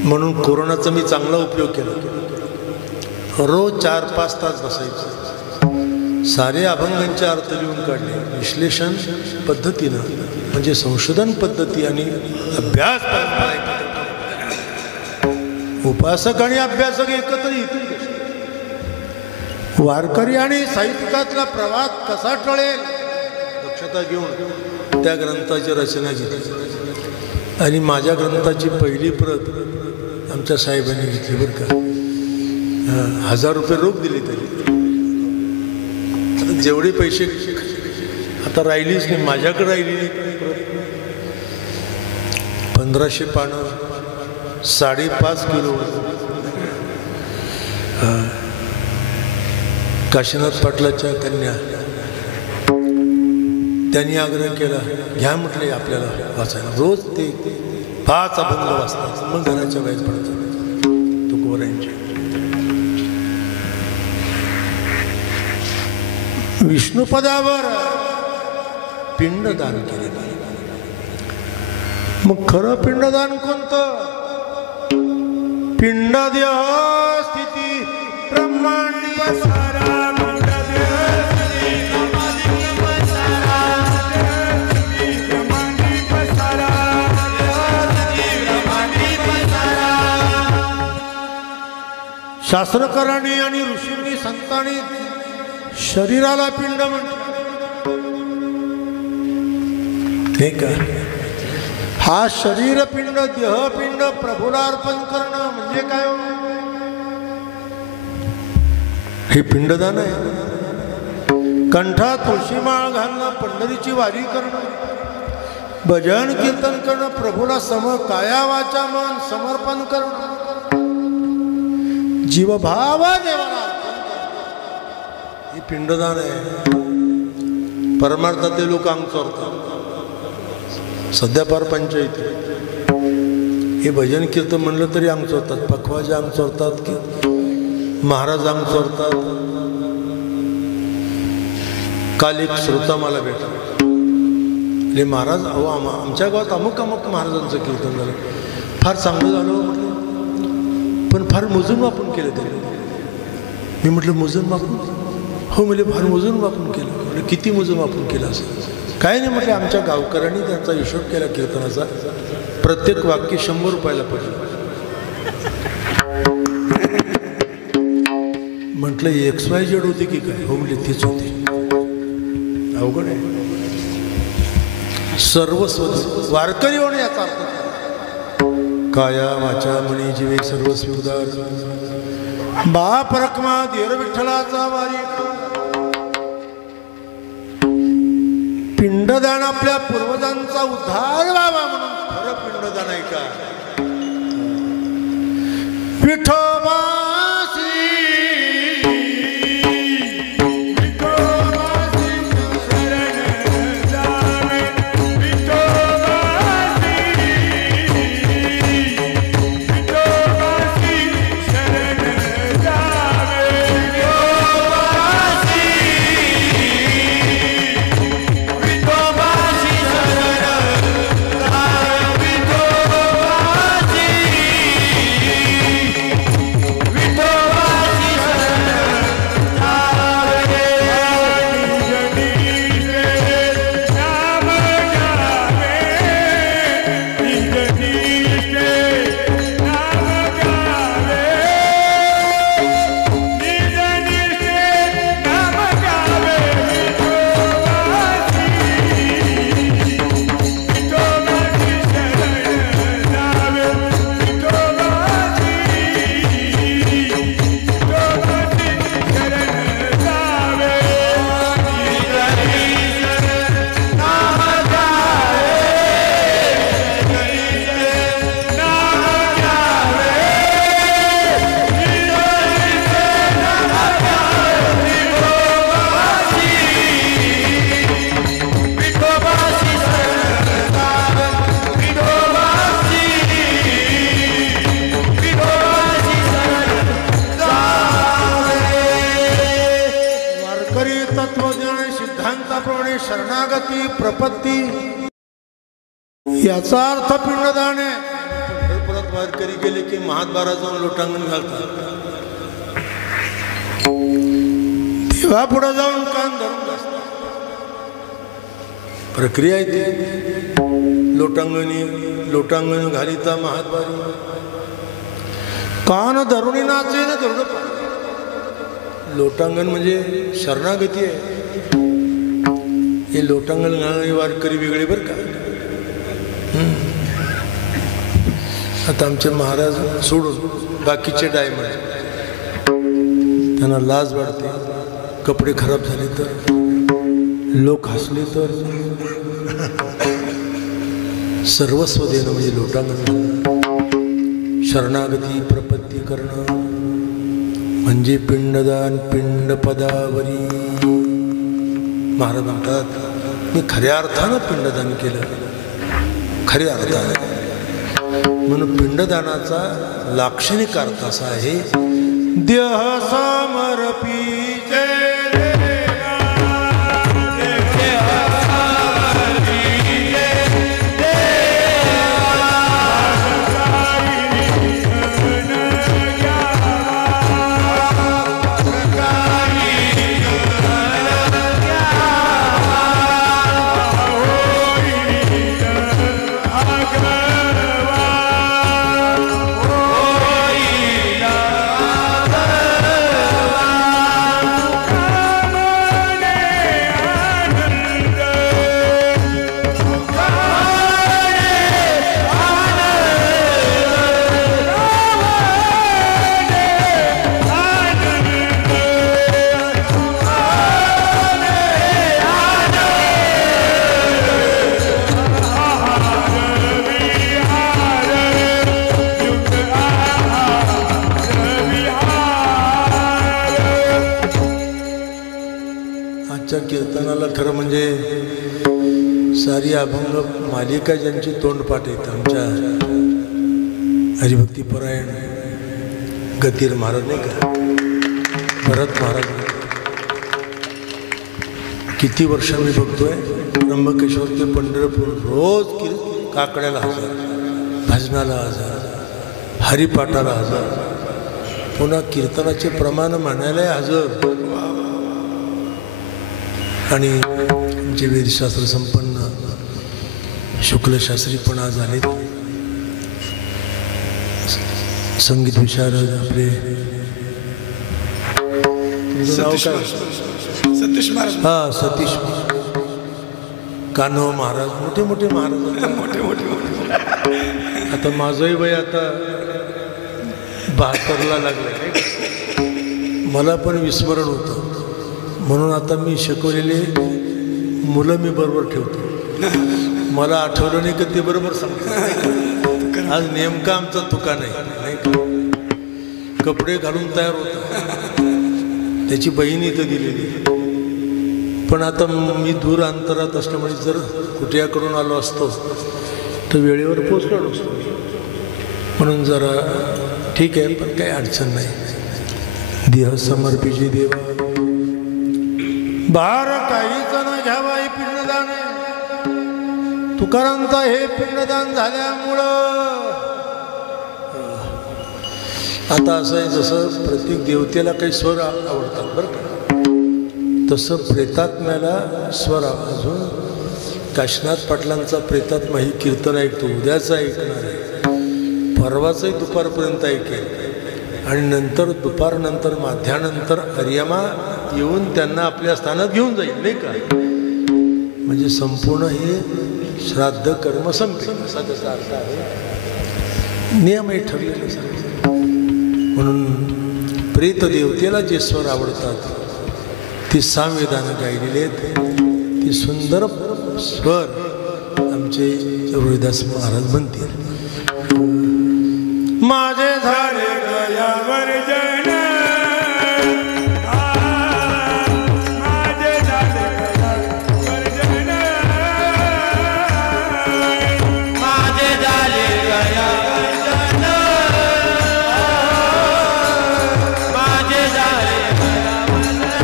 म्हणून कोरोनाचा मी चांगला उपयोग केला. रोज 4-5 तास बसायचं, सारे अभंगांचे अर्थ लिहून काढले. विश्लेषण पद्धतीनं म्हणजे संशोधन पद्धती आणि अभ्यास परंपरा. उपासक आणि अभ्यासक एकत्र येतील. वारकरी आणि साहित्यिकातला प्रवाद कसा टळेल दक्षता घेऊन त्या ग्रंथाची रचना केली. आणि माझ्या ग्रंथाची पहिली प्रत आमच्या साहेबांनी घेतली बरं का. 1000 रुपये रोख दिले तरी. आता जेवढे पैसे आता राहिलीच नाही, माझ्याकडे राहिली नाही. 1500 पानं, 5.5 किलो. काशीनाथ पाटलाच्या कन्या त्यांनी आग्रह केला, घ्या म्हटले आपल्याला वाचायला. रोज ते 5 अभंग वाचतात. मग घराच्या बाहेर पडतात तुकोबा यांचे. विष्णुपदावर पिंडदान केले. मग खरं पिंडदान कोणतं? पिंडदेह स्थिती ब्रह्मांड पसारा. शास्त्रकारांनी आणि ऋषींनी संतांनी शरीराला पिंड म्हणतात. हे का हा शरीरपिंड देहपिंड प्रभूला अर्पण करणं म्हणजे काय हो? हे पिंडदान आहे. कंठात तुळशीमाळ घालणं, पंढरीची वारी करणं, भजन कीर्तन करणं, प्रभूला सम काया वाचा मन समर्पण करणं, जीवभाव देवाला हे पिंडदान आहे. परमार्थात ते लोक अंग चोरतात. सध्या फार पंचायत हे भजन कीर्तन म्हणलं तरी अंग चोरतात. पखवाजे अंग चोरतात की महाराज अंग चोरतात. काल एक श्रोता मला भेटला. महाराज अहो आमच्या गावात अमुक अमुक महाराजांचं कीर्तन झालं, फार चांगलं झालं म्हटलं, पण फार मोजून वापून केलं त्याने. मी म्हटलं मोजून वापून? हो म्हणजे फार मोजून वापून केलं. म्हणजे किती मोजून वापून केलं असं? काय नाही म्हटलं, आमच्या गावकऱ्यांनी त्यांचा हिशोब केला कीर्तनाचा, प्रत्येक वाक्य 100 रुपयाला पडलं. म्हटलं XYZ होती की काय? हो म्हणजे तीच होती. अवघड आहे. सर्वस्व वारकरी होणे याचा अर्थ काया वाचा मनी जीवे सर्वस्व उदार. बाप रखमा धीर विठ्ठलाचा वारी. पिंडदान आपल्या पूर्वजांचा उद्धार व्हावा म्हणून खरं पिंडदान आहे का? विठोबा शरणागती प्रपत्ती याचा अर्थ पिंडदान आहे. पंढरपुरात वारकरी गेले की महाद्वारा जाऊन लोटांगण घालतात. देवा पुढे जाऊन कान धरून बसतात. प्रक्रिया आहे ती. लोटांगण घालिता महाद्वारी कान धरुणी नाचे ना धरून. लोटांगण म्हणजे शरणागती आहे. हे लोटांगण घालणारे वारकरी वेगळे बरं का. आता आमचे महाराज सोडून बाकीचे डायमंड त्यांना लाज वाटते. कपडे खराब झाले तर, लोक हसले तर, सर्वस्व देणं म्हणजे लोटांगण. शरणागती प्रपत्ती करणं म्हणजे पिंडदान. पिंड पदावरी महाराज म्हणतात मी खऱ्या अर्थानं पिंडदान केलं, खऱ्या अर्थानं. म्हणून पिंडदानाचा लाक्षणिक अर्थ असा आहे देह समर्पिते. कीर्तनाला खरं म्हणजे सारी अभंग मालिका ज्यांची तोंडपाठ आहेत आमच्या हरिभक्तीपरायण गतीर महाराज नाही का, भरत महाराज. किती वर्ष मी बघतोय त्र्यंबकेश्वर ते पंढरपूर रोज काकड्याला 1000, भजनाला 1000, हरिपाठाला 1000, पुन्हा कीर्तनाचे प्रमाण म्हणायला 1000. आणि आमचे वेदशास्त्र संपन्न शुक्लशास्त्री पण आज आलेत. संगीत विशारद आपले सतीश महाराज. हा, सतीश कान्हो महाराज, मोठे मोठे महाराज. आता माझंही वय आता 72ला लागलं. मला पण विस्मरण होतं, म्हणून आता मी शिकवलेले मुलं मी बरोबर ठेवतो. मला आठवलं नाही का ते बरोबर सांगतो. आज नेमका आमचा तुका नाही का, कपडे घालून तयार होता, त्याची बहीण इथं दिलेली. पण आता मी दूर अंतरात असल्यामुळे जर कुठल्याकडून आलो असतो तर वेळेवर पोचलो नसतो. म्हणून जरा ठीक आहे, पण काही अडचण नाही. देह समर्पिची देवा, भार काहीच न घ्यावा हे पिंडदान. तुकारांचा हे पिंडदान झाल्यामुळं आता असं आहे, जसं प्रत्येक देवतेला काही स्वर आवडतात बरं का, तसं प्रेतात्म्याला स्वर. अजून काशीनाथ पाटलांचा प्रेतात्मा ही कीर्तन ऐकतो, उद्याचं ऐकणार आहे, परवाचंही दुपारपर्यंत ऐकेल, आणि नंतर दुपारनंतर माध्यानंतर अर्यमा येऊन त्यांना आपल्या स्थानात घेऊन जाईल नाही का. म्हणजे संपूर्ण हे श्राद्ध कर्म संपेल असा त्याचा अर्थ आहे. नियमही ठरलेले. म्हणून प्रेत देवतेला जे स्वर आवडतात ती सामवेदानं गायलेले आहेत. ती सुंदर स्वर आमचे रोहिदास महाराज म्हणतील. माझे झाले गयावर जन, माझे झाले गयावर जन, माझे झाले गयावर जन, माझे झाले गयावर जन,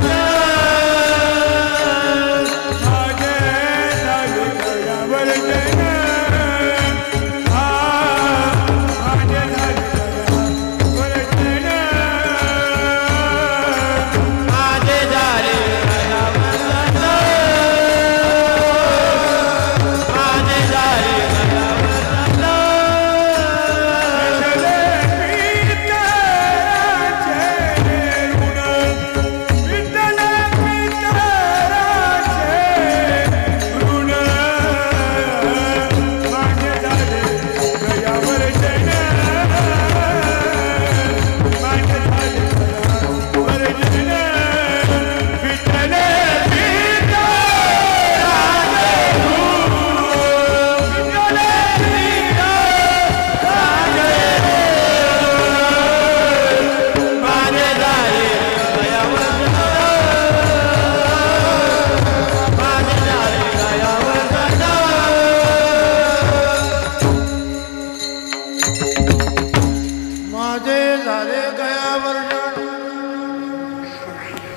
माझे झाले गयावर जन, माझे झाले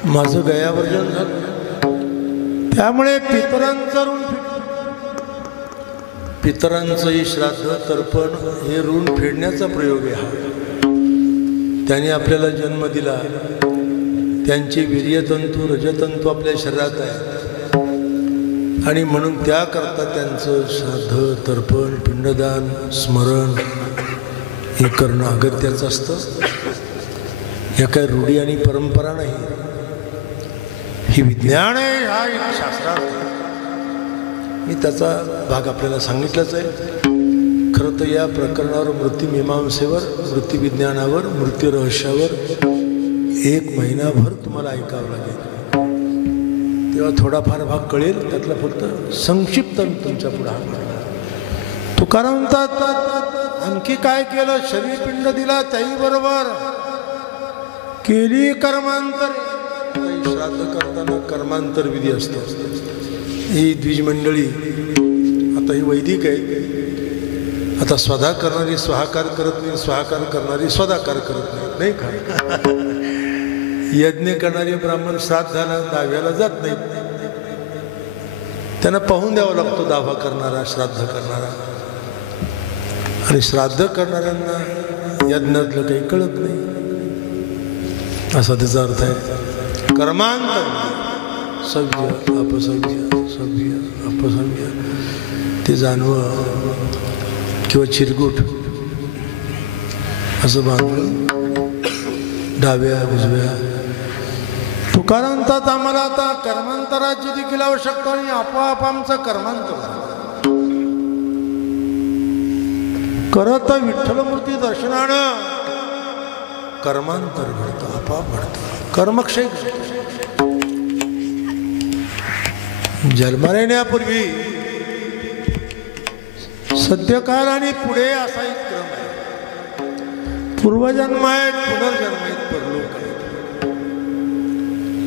माझं गयावर्जन झालं. त्यामुळे पितरांचं ऋण, पितरांचंही श्राद्ध तर्पण हे ऋण फेडण्याचा प्रयोग आहे हा. त्यांनी आपल्याला जन्म दिला, त्यांचे वीर्यतंतू रजतंतू आपल्या शरीरात आहे, आणि म्हणून त्याकरता त्यांचं श्राद्ध तर्पण पिंडदान स्मरण हे करणं अगत्याचं असतं. या काही रूढी आणि परंपरा नाही, ही विज्ञान आहे. हा एक शास्त्रार्थ. मी त्याचा भाग आपल्याला सांगितलाच आहे. खरं तर या प्रकरणावर मृत्यूमीमांसेवर, मृत्यूविज्ञानावर, मृत्यूरहस्यावर 1 महिनाभर तुम्हाला ऐकावं लागेल. तेव्हा थोडाफार भाग कळेल. त्यातला फक्त संक्षिप्त तुमच्या पुढे हा. तुकाराम म्हणतात आणखी काय केलं, शरीरपिंड दिला त्याही बरोबर केली कर्मांतर. श्राद्ध करताना कर्मांतर विधी असतो. ही द्विज मंडळी आता ही वैदिक आहे. आता स्वधा करणारी स्वाहाकार करत नाही, स्वाहाकार करणारी स्वधाकार करत नाही, नाही का? यज्ञ करणारे ब्राह्मण श्राद्धाला दाव्याला जात नाहीत. त्यांना पाहून द्यावा लागतो दावा करणारा, श्राद्ध करणारा. आणि श्राद्ध करणाऱ्यांना यज्ञातलं काही कळत नाही, असा त्याचा अर्थ आहे. कर्मांतर सव्य अपसव्य, सव्य अपसव्य ते जाणवं किंवा चिरगुट असं बांधलं डाव्या उजव्या. तुकारांतात आम्हाला आता कर्मांतराची देखील आवश्यकता आणि आपोआप आमचं कर्मांतर करत विठ्ठलमूर्ती दर्शनानं कर्मांतर घडतं, आपोआप घडतं. कर्मक्षय जन्माला येण्यापूर्वी सद्यकाल आणि पुढे असा एक क्रम आहे. पूर्वजन्म आहेत, पुनर्जन्म आहेत, परलोक आहेत.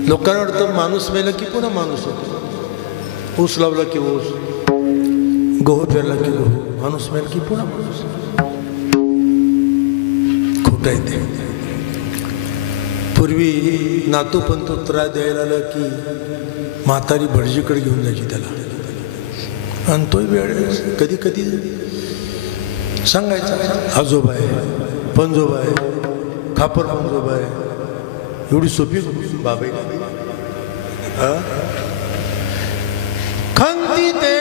लोकांना वाटतं माणूस मेला की पुन्हा माणूस होतो. ऊस लावला की ऊस, गहू पेरला की गहू, माणूस मेला की पुन्हा माणूस. खोटं आहे ते. पूर्वी नातू पंतू त्रास द्यायला आला की म्हातारी भटजीकडे घेऊन जायची त्याला. आणि तोही वेळ कधी कधी सांगायचा आजोबा आहे, पंजोबा आहे, खापर पंजोबा आहे. एवढी सोपी बाबा खंती ते